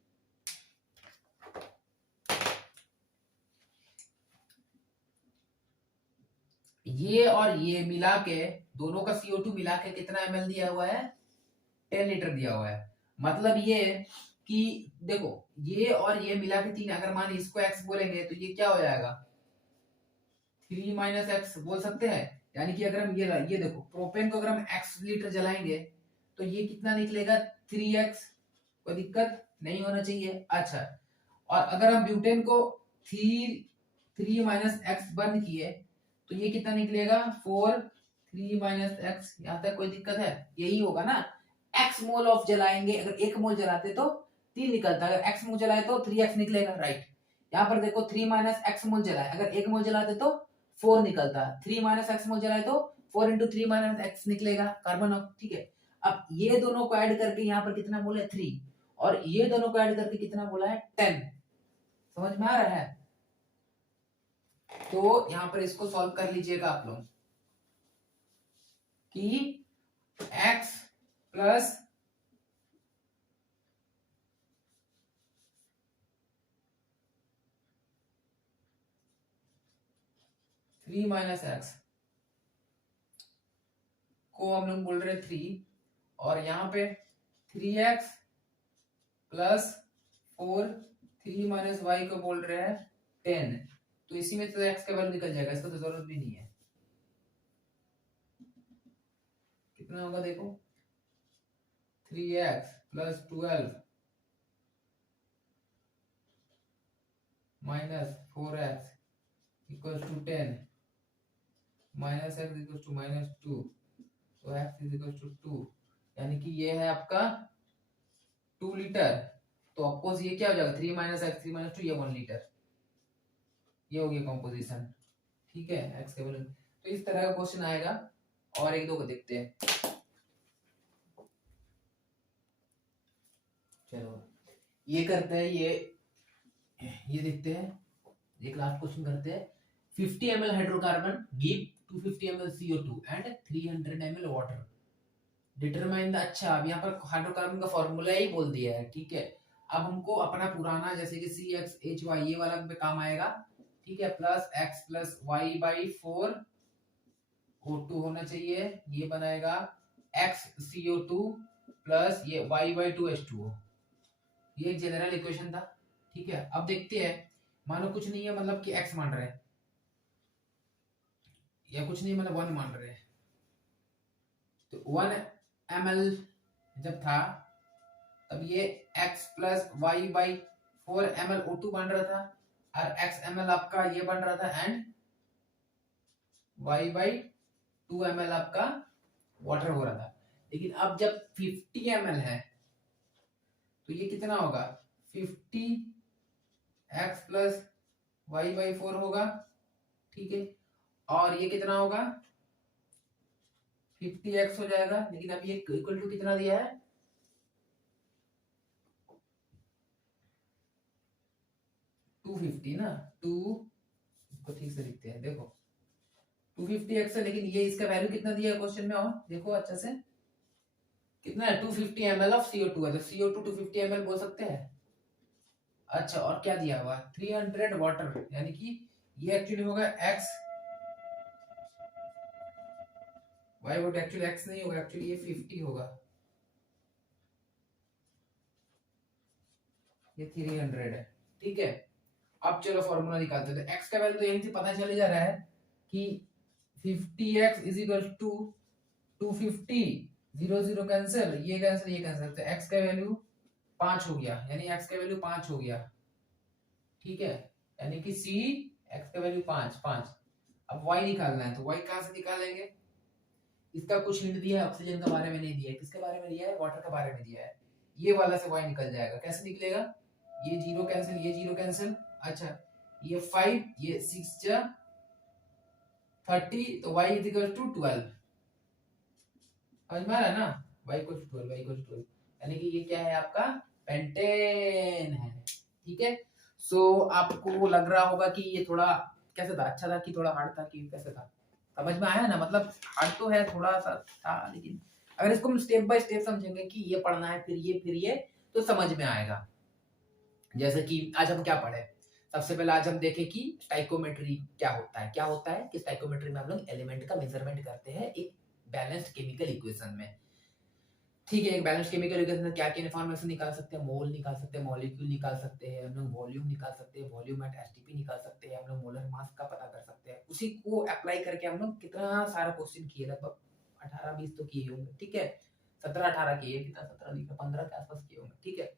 ये और ये मिला के, दोनों का CO2 मिला के कितना ml दिया हुआ है, 10 लीटर दिया हुआ है। मतलब ये कि देखो ये और ये मिला के 3, अगर मान इसको x बोलेंगे तो ये क्या हो जाएगा 3 - x बोल सकते हैं। यानी कि अगर हम ये देखो प्रोपेन को अगर हम x लीटर जलाएंगे तो ये कितना निकलेगा 3x, कोई दिक्कत नहीं होना चाहिए। अच्छा, और अगर हम ब्यूटेन को 3 - x बंद किए तो ये कितना निकलेगा 4, 3 - x, यहाँ तक कोई दिक्कत है, यही होगा ना। x मोल ऑफ जलाएंगे, अगर 1 मोल जलाते तो 3 निकलता, अगर x मोल जलाए तो 3x निकलेगा, राइट। यहाँ पर देखो 3 - x मोल जलाए, अगर 1 मोल जलाते तो 4 निकलता, 3 - x मोल जलाए तो 4 × 3 - x निकलेगा कार्बन, ठीक है। अब ये दोनों को ऐड करके यहाँ पर कितना बोला है 3, और ये दोनों को ऐड करके कितना बोला है 10, समझ में आ रहा है। तो यहां पर इसको सॉल्व कर लीजिएगा आप लोग कि x प्लस 3 माइनस एक्स को हम लोग बोल रहे हैं 3, और यहाँ पे 3x प्लस 4, 3 माइनस वाई को बोल रहे हैं 10। तो इसी में तो x का वैल्यू निकल जाएगा, इसका तो जरूरत भी नहीं है। कितना होगा देखो, 3x plus 12 minus 4x equal to 10 minus x equal to minus 2, तो x इज इक्वल टू 2, यानी कि ये है आपका 2 लीटर। तो ऑफकोर्स ये क्या हो जाएगा, 3 माइनस एक्स 3 माइनस 2, ये 1 लीटर, ये हो गया कंपोजिशन। ठीक है, x के वैल्यू। तो इस तरह का क्वेश्चन आएगा, और एक दो को देखते हैं। चलो ये करते हैं, ये देखते हैं, एक लास्ट क्वेश्चन करते हैं। 50 ml hydrocarbon give 250 ml CO2 and 300 ml water, determine the. अच्छा, अब यहाँ पर हाइड्रोकार्बन का फॉर्मूला ही बोल दिया है। ठीक है, अब हमको अपना पुराना जैसे कि CxHy ये वाला पे काम आएगा। ठीक है, plus x plus y by 4 O2 होना चाहिए, ये बनाएगा x CO2 प्लस ये y बाई 2 H2O। ये एक जनरल इक्वेशन था। ठीक है, अब देखते हैं, मानो कुछ नहीं है, मतलब कि x मान रहे हैं, या कुछ नहीं मतलब 1 मान रहे हैं। तो 1 ml जब था तब ये x plus y by 4 ml O2 बन रहा था, और x ml आपका ये बन रहा था, एंड y बाई 2 ml आपका वाटर हो रहा था। लेकिन अब जब 50 ml है तो ये कितना होगा, 50 x प्लस वाई बाई 4 होगा। ठीक है, और ये कितना होगा, 50x हो जाएगा। लेकिन अब ये इक्वल टू कितना दिया है, 250 ना, 2 इसको ठीक से लिखते हैं, देखो 250x है, लेकिन ये इसका वैल्यू कितना दिया है क्वेश्चन में, और देखो अच्छा से कितना है, 250 ml ऑफ CO2 है, तो CO2 250 ml बोल सकते हैं। अच्छा, और क्या दिया हुआ, 300 वाटर, यानी कि ये एक्चुअली होगा x y vote, actually x नहीं होगा, एक्चुअली ये 50 होगा, ये 300 है। ठीक है, अब चलो फॉर्मूला निकालते हैं। तो x का वैल्यू तो यहीं से पता चल जा रहा है कि 50x is equal to 250, 0 0 cancel, ये कैंसिल, ये कैंसिल, तो x का वैल्यू 5 हो गया, यानी x का वैल्यू 5 हो गया। ठीक है, यानी कि c x का वैल्यू 5 5। अब y निकालना है, तो y कहां से निकालेंगे, इसका कुछ हिंट दिया है, ऑक्सीजन के बारे में नहीं दिया है, किसके बारे में दिया है, वाटर के बारे में दिया है। ये वाला से y निकल जाएगा, कैसे निकलेगा, ये 0 कैंसिल, ये 0 कैंसिल। अच्छा, ये 5, ये 6 जा 30, तो y इज इक्वल टू 12, समझ में आ रहा है ना, y equal to 12, y equal to 12, यानी कि ये क्या है आपका पेंटेन है। ठीक है, सो आपको लग रहा होगा कि ये थोड़ा कैसे था, अच्छा था कि थोड़ा हार्ड था, कि कैसे था, समझ में आया ना, मतलब हार्ड तो है थोड़ा सा था, लेकिन अगर इसको हम स्टेप बाय स्टेप समझेंगे कि ये पढ़ना है फिर ये तो समझ में आएगा। जैसे कि आज हम क्या पढ़े, सबसे पहले आज हम देखें कि स्टाइकोमेट्री क्या होता है। क्या होता है कि स्टाइकोमेट्री में हम लोग एलिमेंट का मेजरमेंट करते हैं एक बैलेंस्ड केमिकल इक्वेशन में। ठीक है, एक बैलेंस्ड केमिकल इक्वेशन में क्या क्या इन्फॉर्मेशन निकाल सकते हैं, मोल निकाल सकते हैं, मॉलिक्यूल निकाल सकते हैं, हम लोग वॉल्यूम निकाल सकते हैं, वॉल्यूम एट एसटीपी निकाल सकते हैं, हम लोग मोलर मास का पता कर सकते हैं। उसी को अप्लाई करके हम लोग कितना सारा क्वेश्चन किए, लगभग 18-20 तो किए होंगे। ठीक है, 17-18 किए, कितना 17 लिखा, 15 के आसपास किए होंगे। ठीक है,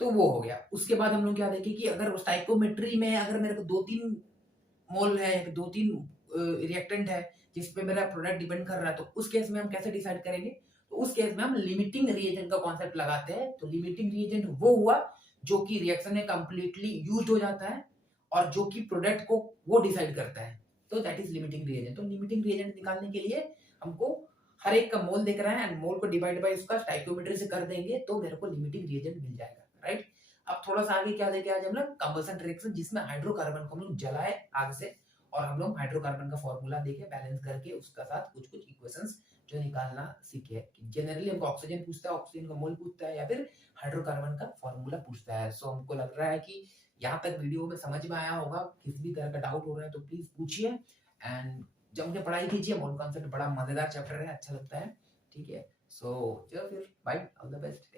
तो वो हो गया। उसके बाद हम लोग क्या देखें कि अगर स्टाइकोमेट्री में अगर मेरे को 2-3 मोल है, 2-3 रिएक्टेंट है जिस पे मेरा प्रोडक्ट डिपेंड कर रहा है, तो उस केस में हम कैसे डिसाइड करेंगे, तो उस केस में हम लिमिटिंग रिएजेंट का कॉन्सेप्ट लगाते हैं। तो लिमिटिंग रिएजेंट वो हुआ जो कि रिएक्शन में कंप्लीटली यूज्ड हो जाता है और जो कि प्रोडक्ट को वो डिसाइड करता है, तो दैट इज लिमिटिंग रिएजेंट। तो लिमिटिंग रिएजेंट निकालने के लिए हमको हर एक का मोल देख रहा है, एंड मोल को डिवाइड बाय उसका स्टाइकोमेट्री से कर देंगे तो मेरे को लिमिटिंग रिएजेंट मिल जाएगा, राइट। अब थोड़ा सा आगे क्या देखे आज हम लोग, कंबसन रिएक्शन, जिसमें हाइड्रोकार्बन को हम लोग जलाए आग से, और हम लोग हाइड्रोकार्बन का फॉर्मूला देके बैलेंस करके उसका साथ कुछ कुछ इक्वेशंस जो निकालना सीखे। जनरली हमको ऑक्सीजन पूछता है, ऑक्सीजन का मोल पूछता है, या फिर हाइड्रोकार्बन का फॉर्मूला पूछता है। सो हमको लग रहा है कि यहाँ तक वीडियो में समझ में आया होगा। किसी भी तरह का डाउट हो रहा है तो प्लीज पूछिए, एंड जब मुझे पढ़ाई कीजिए, मोल कॉन्सेप्ट बड़ा मजेदार चैप्टर है, अच्छा लगता है, ठीक है। सो चलो फिर बाय, ऑल द बेस्ट।